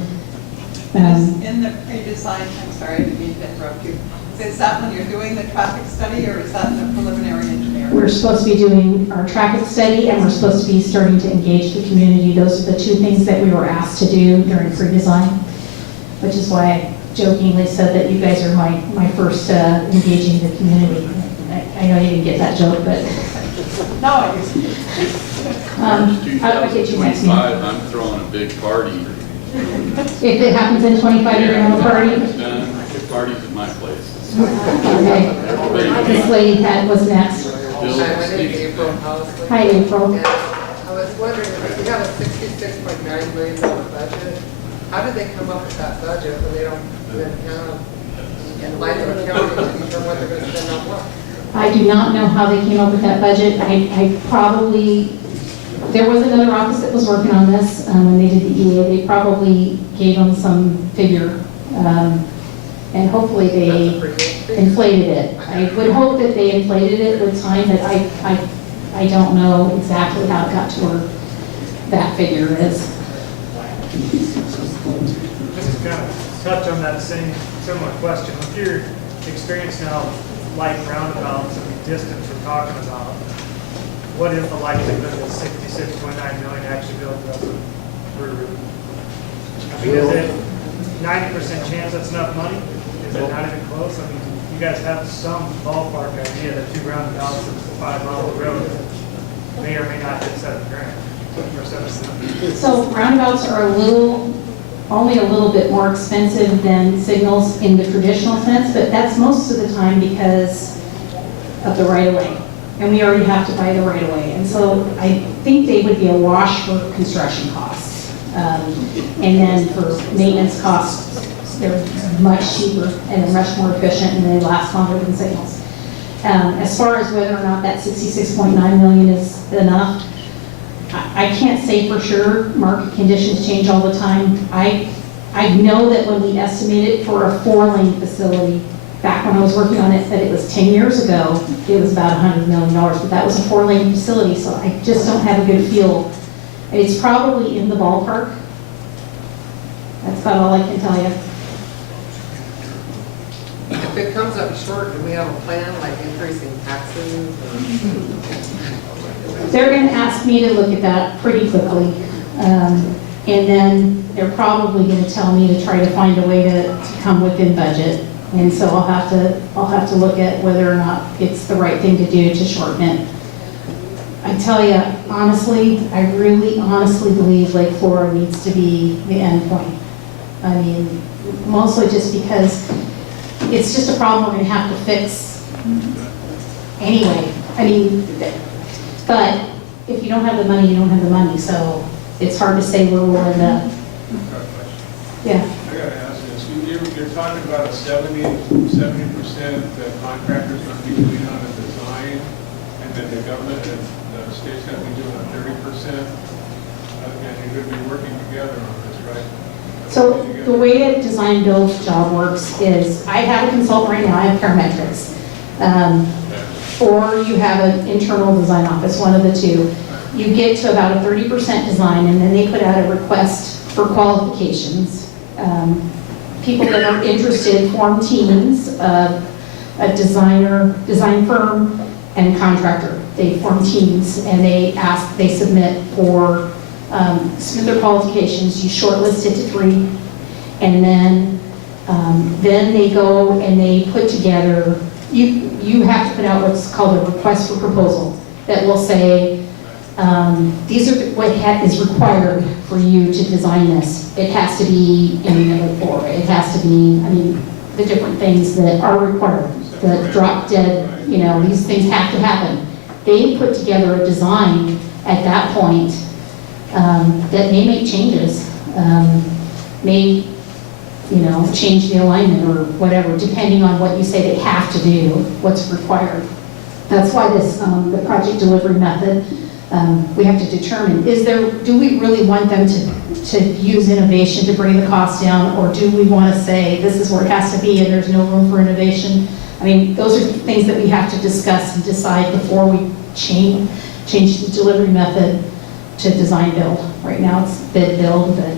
In the pre-design, I'm sorry, I didn't mean to interrupt you. Is that when you're doing the traffic study, or is that in the preliminary engineering? We're supposed to be doing our traffic study, and we're supposed to be starting to engage the community. Those are the two things that we were asked to do during pre-design, which is why I jokingly said that you guys are my first engaging the community. I know you didn't get that joke, but. No, I didn't. I'll get you next meeting. 25, I'm throwing a big party. If it happens in 25, you're gonna have a party? Big parties at my place. Okay. This lady was next. Hi, April. I was wondering, if we have a $66.9 million budget, how did they come up with that budget when they don't even have, in light of accounting, to determine what they're going to spend on what? I do not know how they came up with that budget. I probably, there was another office that was working on this when they did the EA. They probably gave them some figure, and hopefully they inflated it. I would hope that they inflated it with time, but I don't know exactly how it got to where that figure is. Just to kind of touch on that similar question. With your experience now, light roundabouts and the distance we're talking about, what is the likelihood that 66.9 million actually builds up for a route? I mean, is it 90% chance that's enough money? Is it not even close? I mean, you guys have some ballpark idea that 2 roundabouts and 5 miles of road may or may not hit $7 grand or $7. So roundabouts are only a little bit more expensive than signals in the traditional sense, but that's most of the time because of the right-of-way. And we already have to buy the right-of-way. And so I think they would be a wash for construction costs. And then for maintenance costs, they're much cheaper and they're much more efficient and they last longer than signals. As far as whether or not that 66.9 million is enough, I can't say for sure. Market conditions change all the time. I know that when we estimated for a 4-lane facility, back when I was working on it, that it was 10 years ago, it was about $100 million, but that was a 4-lane facility, so I just don't have a good feel. It's probably in the ballpark. That's about all I can tell you. If it comes up short, do we have a plan, like increasing taxes? They're going to ask me to look at that pretty quickly. And then they're probably going to tell me to try to find a way to come within budget. And so I'll have to look at whether or not it's the right thing to do to shorten it. I tell you, honestly, I really honestly believe Lake Flora needs to be the end point. I mean, mostly just because it's just a problem we're going to have to fix anyway. I mean, but if you don't have the money, you don't have the money. So it's hard to say where we'll end up. Yeah. I gotta ask this, you're talking about a 70% that contractors are going to be doing on a design, and then the government and the state's going to be doing a 30%, and you're going to be working together on this, right? So the way that design build job works is I have a consultant right now, I have parametrics. Or you have an internal design office, one of the two. You get to about a 30% design and then they put out a request for qualifications. People that are interested form teams of a design firm and contractor. They form teams and they submit their qualifications. You shortlist it to 3, and then they go and they put together. You have to put out what's called a request for proposal that will say these are what is required for you to design this. It has to be in Belfair. It has to be, I mean, the different things that are required, the drop dead, you know, these things have to happen. They put together a design at that point that may make changes, may, you know, change the alignment or whatever, depending on what you say they have to do, what's required. That's why this, the project delivery method, we have to determine, do we really want them to use innovation to bring the cost down, or do we want to say this is where it has to be and there's no room for innovation? I mean, those are things that we have to discuss and decide before we change the delivery method to design build. Right now it's bid build, but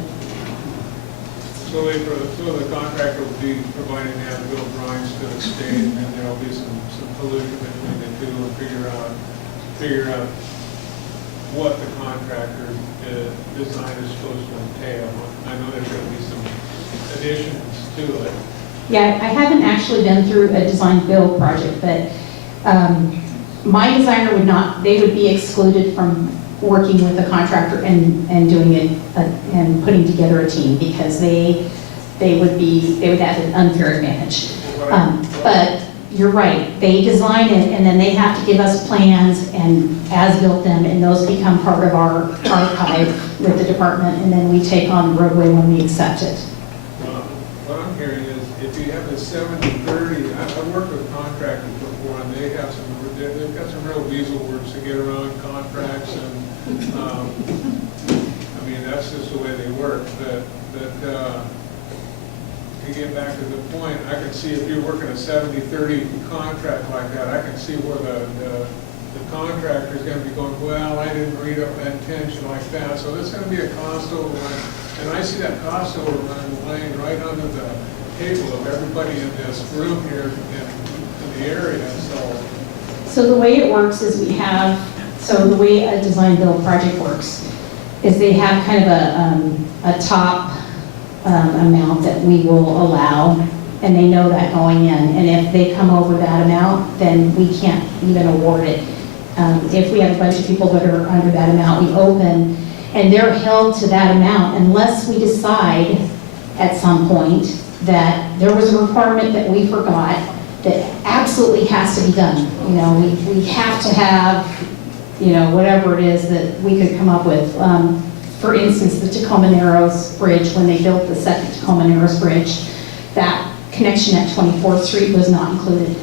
So the contractor will be providing as-built drawings to the state, and then there'll be some collusion between the two and figure out what the contractor design is supposed to entail. I know there's going to be some additions to it. yeah, I haven't actually been through a design build project, but my designer would not, they would be excluded from working with the contractor and doing it and putting together a team because they would have an unfair advantage. But you're right, they design it and then they have to give us plans and as-built them, and those become part of our archive with the department, and then we take on the roadway when we accept it. What I'm hearing is if you have the 70-30, I've worked with contractors before, and they've got some real weasel words to get around contracts, and I mean, that's just the way they work. But to get back to the point, I can see if you're working a 70-30 contract like that, I can see where the contractor's going to be going, well, I didn't read up that intention like that, so there's going to be a cost overrun. And I see that cost overrun laying right under the table of everybody in this room here in the area, So the way it works is so the way a design build project works is they have kind of a top amount that we will allow, and they know that going in. And if they come over that amount, then we can't even award it. If we have a bunch of people that are under that amount, we open, and they're held to that amount unless we decide at some point that there was a requirement that we forgot that absolutely has to be done. You know, we have to have, you know, whatever it is that we could come up with. For instance, the Tacoma Narrows Bridge, when they built the second Tacoma Narrows Bridge, that connection at 24th Street was not included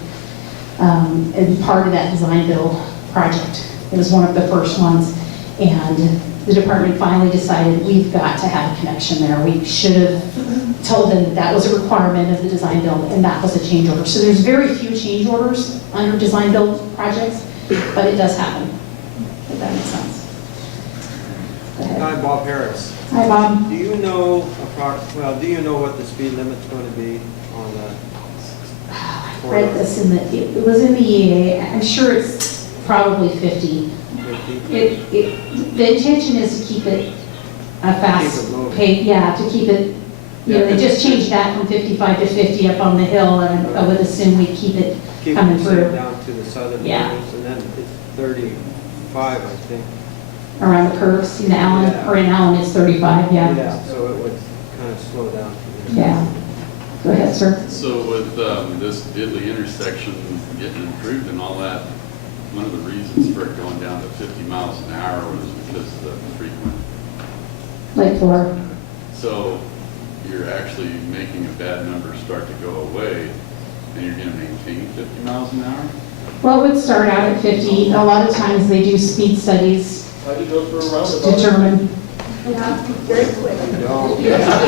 in part of that design build project. It was one of the first ones, and the department finally decided we've got to have a connection there. We should have told them that that was a requirement of the design build, and that was a change order. So there's very few change orders under design build projects, but it does happen, if that makes sense. Go ahead. Hi, Bob Harris. Hi, Bob. Do you know what the speed limit's going to be on the? I read this it was in the EA. I'm sure it's probably 50. 50? The intention is to keep it a fast pace, yeah, to keep it, you know, they just changed that from 55 to 50 up on the hill, and I would assume we'd keep it coming through. Down to the southern areas, and then it's 35, I think. Around the curves, in Allen, or in Allen it's 35, yeah. Yeah, so it would kind of slow down. Yeah. Go ahead, sir. So with this diddly intersection getting improved and all that, one of the reasons for it going down to 50 miles an hour was because of the frequent. Lake floor. So you're actually making a bad number start to go away, and you're going to maintain 50 miles an hour? Well, it would start out at 50. A lot of times they do speed studies to determine. Yeah, very quick.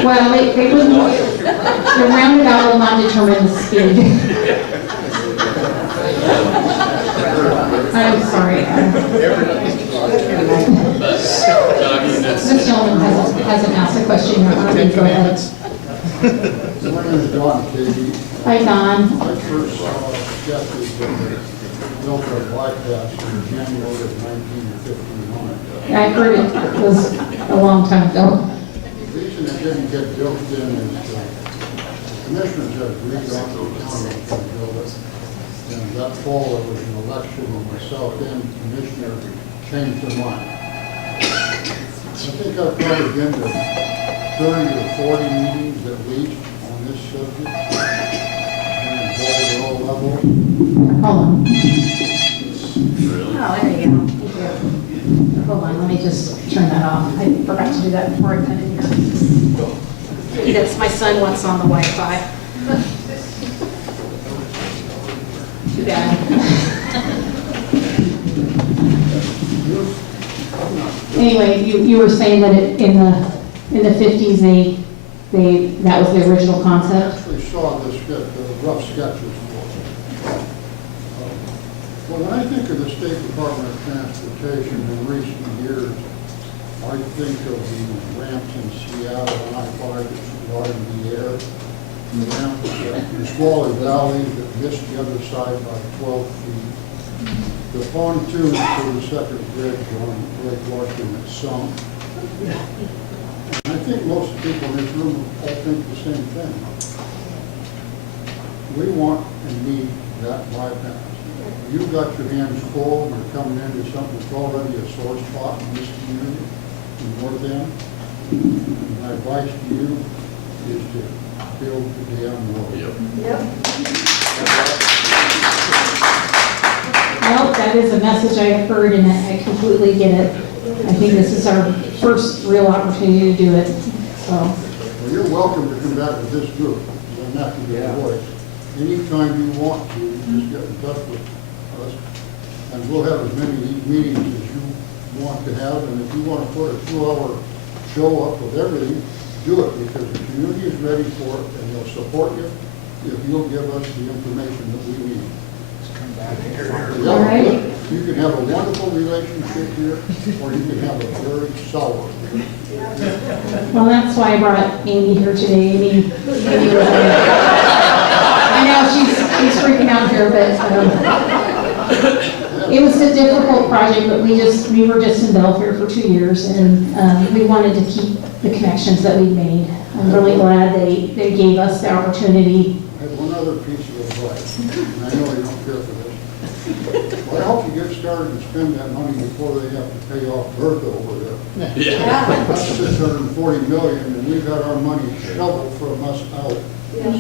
Well, they wouldn't, the roundabout will not determine the speed. I'm sorry. This gentleman hasn't asked a question yet. Why don't you go ahead? My name is Don Katie. Hi, Don. I first saw Jeffrey Belfair bypass in January of 1959. Yeah, I heard it was a long time ago. The reason it didn't get built in is the commissioners had agreed on the county to build it. And that fall, there was an election, and the South End commissioner changed their mind. I think I've probably been to 30 or 40 meetings at least on this subject. schools. Hold on. Really? Oh, there you go. Thank you. Hold on, let me just turn that off. I forgot to do that before I put it in here. That's my son wants on the Wi-Fi. Too bad. Anyway, you were saying that in the 50s, that was the original I concept? actually saw this, rough sketches for it. Well, when I think of the State Department of Transportation in recent years, I think of the ramps in Seattle and I-5 that flew out in the air. And the ramps in Squally Valley that missed the other side by 12 feet. The pontoon for the second bridge on Lake Washington that sunk. And I think most people in this room all think the same thing. We want and need that bypass. You've got your hands full, we're coming into something that's already a sore spot in this community, in North End. And my advice to you is to build the damn road. Well, that is a message I have heard, and I completely get it. I think this is our first real opportunity to do it, so. Well, you're welcome to come back with this group. You don't have to be a voice. Anytime you want to, you just get in touch with us. And we'll have as many meetings as you want to have. And if you want to put a 2-hour show up with everything, do it, because the community is ready for it, and they'll support you if you'll give us the information that we need. All right. You can have a wonderful relationship here, or you can have a very sour. Well, that's why I brought Amy here today. Amy was I know she's freaking out here, but it was a difficult project, but we were just in Belfair for 2 years, and we wanted to keep the connections that we made. I'm really glad they gave us the opportunity. I have one other piece of advice, and I know you don't care for this. Well, I hope you get started and spend that money before they have to pay off Bertha over there. That's $640 million, and we got our money shoveled from us out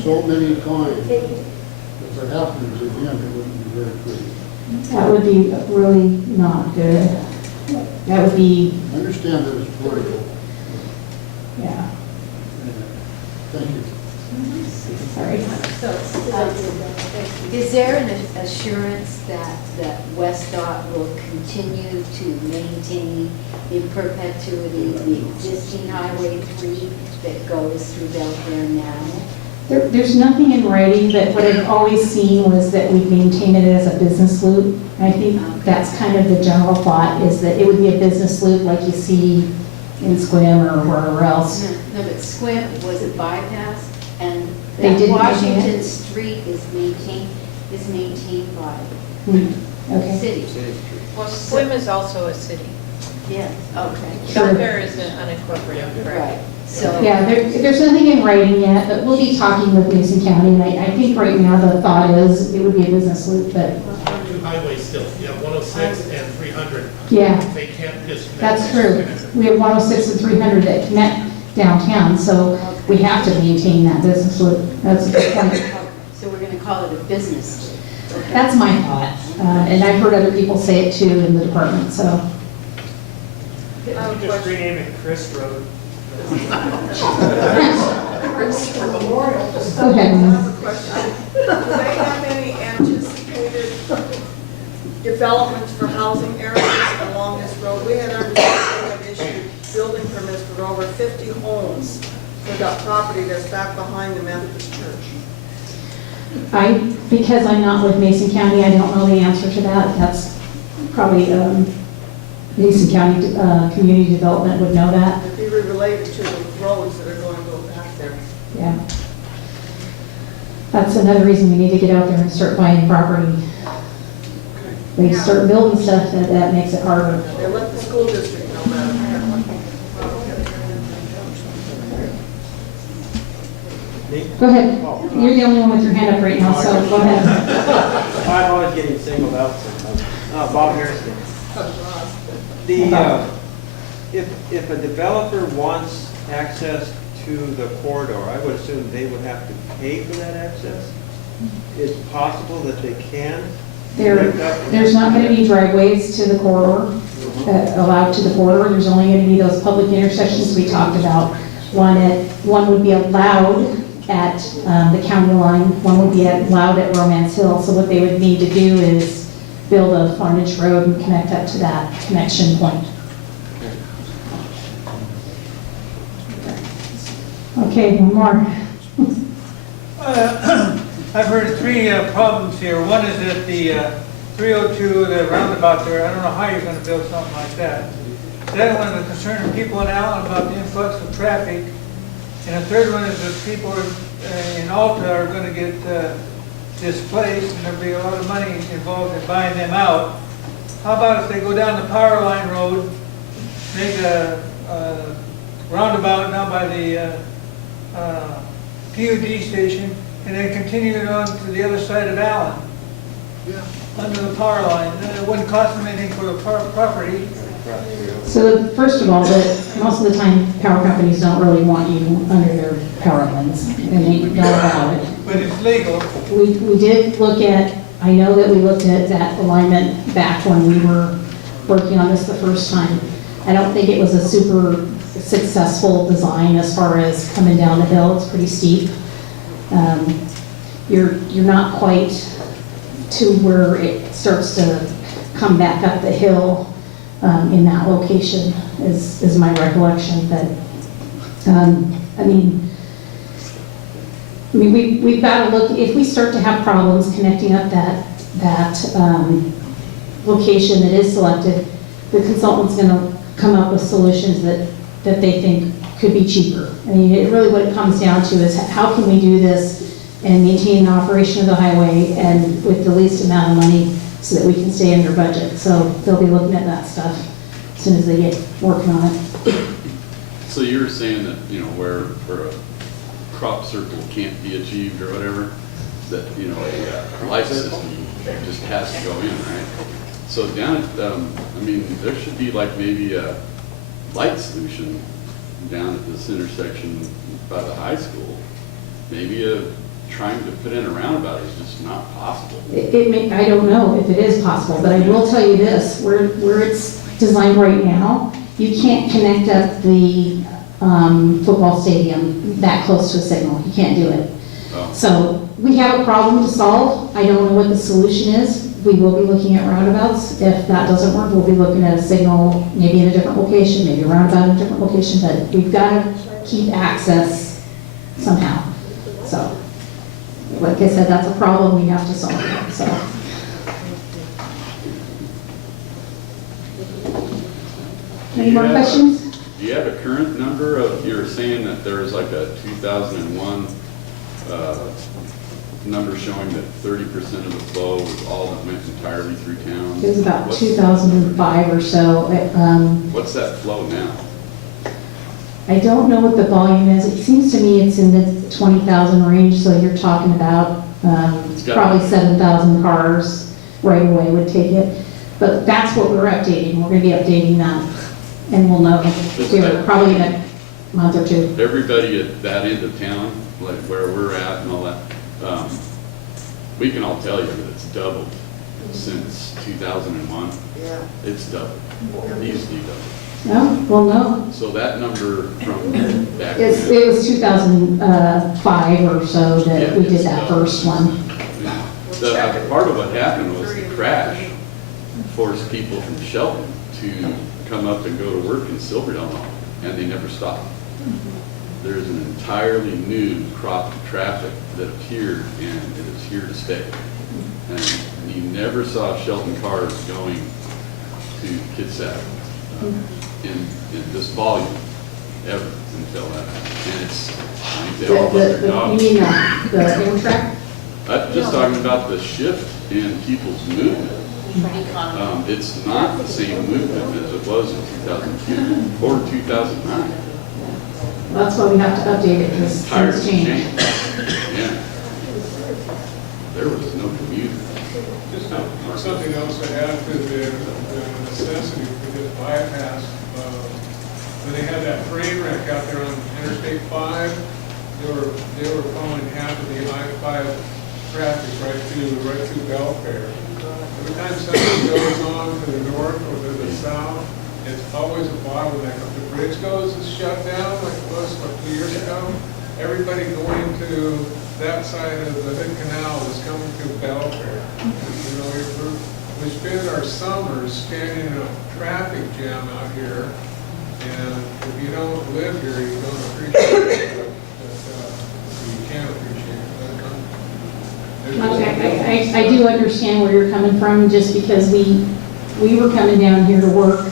so many times. If it happens again, it wouldn't be very pretty. That would be really not good. That would be, I understand that it's political. yeah, Thank you. sorry. Is there an assurance that WestDOT will continue to maintain in perpetuity the existing Highway 3 that goes through Belfair now? There's nothing in writing, but what I've always seen was that we maintain it as a business loop. And I think that's kind of the general thought, is that it would be a business loop like you see in Squim or wherever else. No, but Squim was a bypass, and They that didn't maintain Washington it? Street is maintained by Okay. city. Well, Slim is also a city. Yes, okay. Sure. Belfair is an unincorporated, correct? Right, so. Yeah, there's nothing in writing yet, but we'll be talking with Mason County, and I think right now the thought is it would be a business loop, but Two highways still, you have 106 and 300. yeah, They can't disconnect. that's true. We have 106 and 300 that connect downtown, so we have to maintain that business loop. That's a good point. So we're gonna call it a business loop. Okay. That's my thought, and I've heard other people say it too in the department, so. Just rename it Chris Road. Go I ahead. have a question. Do they have any anticipated developments for housing areas along this road? We had understood they had issued building permits for over 50 homes for that property that's back behind the Methodist church. Because I'm not with Mason County, I don't know the answer to that. That's probably, Mason County Community Development would know that. It'd be related to the roads that are going to go back there. Yeah. That's another reason we need to get out there and start buying property. They start building stuff that makes it harder. They let the school district know that. Go ahead. You're the only one with your hand up right now, so go ahead. I'm always getting singled out. Bob Harrison. If a developer wants access to the corridor, I would assume they would have to pay for that access? it's possible that they can? There's not going to be driveways to the corridor, allowed to the corridor. There's only going to be those public intersections we talked about. One would be allowed at the county line, one would be allowed at Romance Hill. So what they would need to do is build a frontage road and connect up to that connection point. Okay, one more. I've heard three problems here. One is that the 302, the roundabout there, I don't know how you're going to build something like that. Second one is concerning people in Allen about the influx of traffic. And the third one is that people in Alta are going to get displaced, and there'll be a lot of money involved in buying them out. How about if they go down the Power Line Road, make a roundabout down by the PUD station, and then continue it on to the other side of Allen? Yeah. Under the power line. It wouldn't cost them anything for the property. So first of all, most of the time, power companies don't really want you under their power lines, and they don't allow it. But it's legal. We did look at, I know that we looked at that alignment back when we were working on this the first time. I don't think it was a super successful design as far as coming down the hill. It's pretty steep. You're not quite to where it starts to come back up the hill in that location is my recollection. But we've got to look, if we start to have problems connecting up that location that is selected, the consultant's going to come up with solutions that they think could be cheaper. I mean, really what it comes down to is how can we do this and maintain the operation of the highway and with the least amount of money so that we can stay under budget. So they'll be looking at that stuff as soon as they get working on it. So you were saying that, where a crop circle can't be achieved or whatever, that, a light system just has to go in, right? So down at, there should be like maybe a light solution down at this intersection by the high school. Maybe trying to put in a roundabout is just not possible. I don't know if it is possible, but I will tell you this, where it's designed right now, you can't connect up the football stadium that close to a signal. You can't do it. Oh. So we have a problem to solve. I don't know what the solution is. We will be looking at roundabouts. If that doesn't work, we'll be looking at a signal maybe in a different location, maybe a roundabout in a different location, but we've got to keep access somehow. So, like I said, that's a problem we have to solve. So. Any more questions? Do you have a current number of, you were saying that there was like a 2001 number showing that 30% of the flow was all that went entirely through town? It was about 2005 or so. What's that flow now? I don't know what the volume is. It seems to me it's in the 20,000 range, so you're talking about probably 7,000 cars right away would take it. But that's what we're updating. We're going to be updating that, and we'll know here probably in a month or two. Everybody at that end of town, like where we're at and all that, we can all tell you that it's doubled since 2001. Yeah. It's doubled, easily doubled. No, well, no. So that number from back It then. was 2005 or so that we did that first one. Part of what happened was the crash forced people from Shelton to come up and go to work in Silverdale, and they never stopped. There's an entirely new crop of traffic that appeared, and it is here to stay. And you never saw Shelton cars going to Kitsap in this volume ever until that. And it's, I think they all love their jobs. You mean the Amtrak? I'm just talking about the shift in people's movement. It's not the same movement as it was in 2002 or 2009. That's why we have to update it, because things change. Yeah. There was no commuter. Just something else to add to the necessity for this bypass. When they had that train wreck out there on Interstate 5, they were following half of the I-5 traffic right through Belfair. Every time something goes on to the north or to the south, it's always a bottleneck. If the bridge goes is shut down, like it was 2 years ago, everybody going to that side of the Hood Canal is coming through Belfair. You know, we spend our summers standing in a traffic jam out here, and if you don't live here, you don't appreciate it, but you can appreciate it. I do understand where you're coming from, just because we were coming down here to work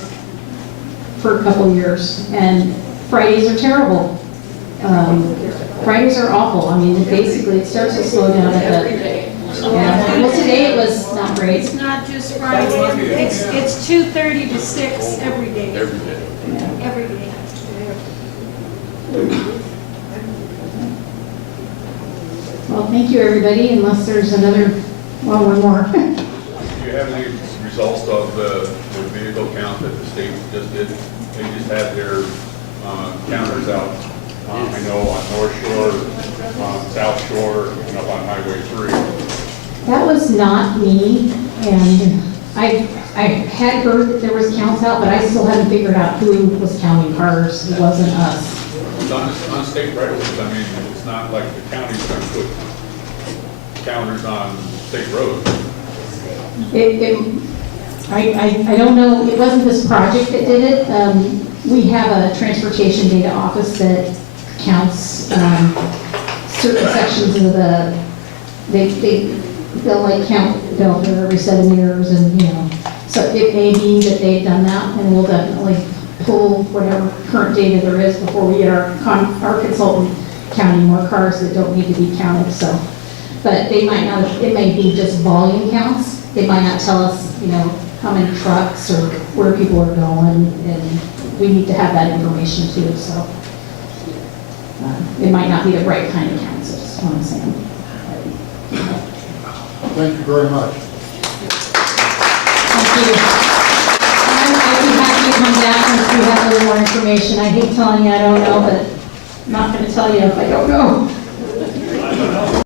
for a couple years, and Fridays are terrible. Fridays are awful. I mean, basically, it starts to slow down at the... Yeah. Well, today it was not great. It's not just Friday, it's 2:30 to 6 every day. Every day. Every day. Well, thank you, everybody, unless there's another, well, one more. Do you have any results of the vehicle count that the state just did? They just had their counters out, I know on North Shore, South Shore, and up on Highway 3. That was not me, and I had heard that there was counts out, but I still haven't figured out who was counting cars. It wasn't us. It's on state right of ways. I mean, it's not like the county's going to put counters on state roads. I don't know, it wasn't this project that did it. We have a transportation data office that counts certain sections of they'll like count Belfair every 7 years, and so it may be that they've done that, and we'll definitely pull whatever current data there is before we get our consultant counting more cars that don't need to be counted. So, but they might not, it may be just volume counts. They might not tell us, how many trucks or where people are going, and we need to have that information too. So it might not be the right kind of counts, is what I'm saying. Thank you very much. Thank you. I'd be happy to come back once we have a little more information. I hate telling you I don't know, but I'm not going to tell you if I don't know.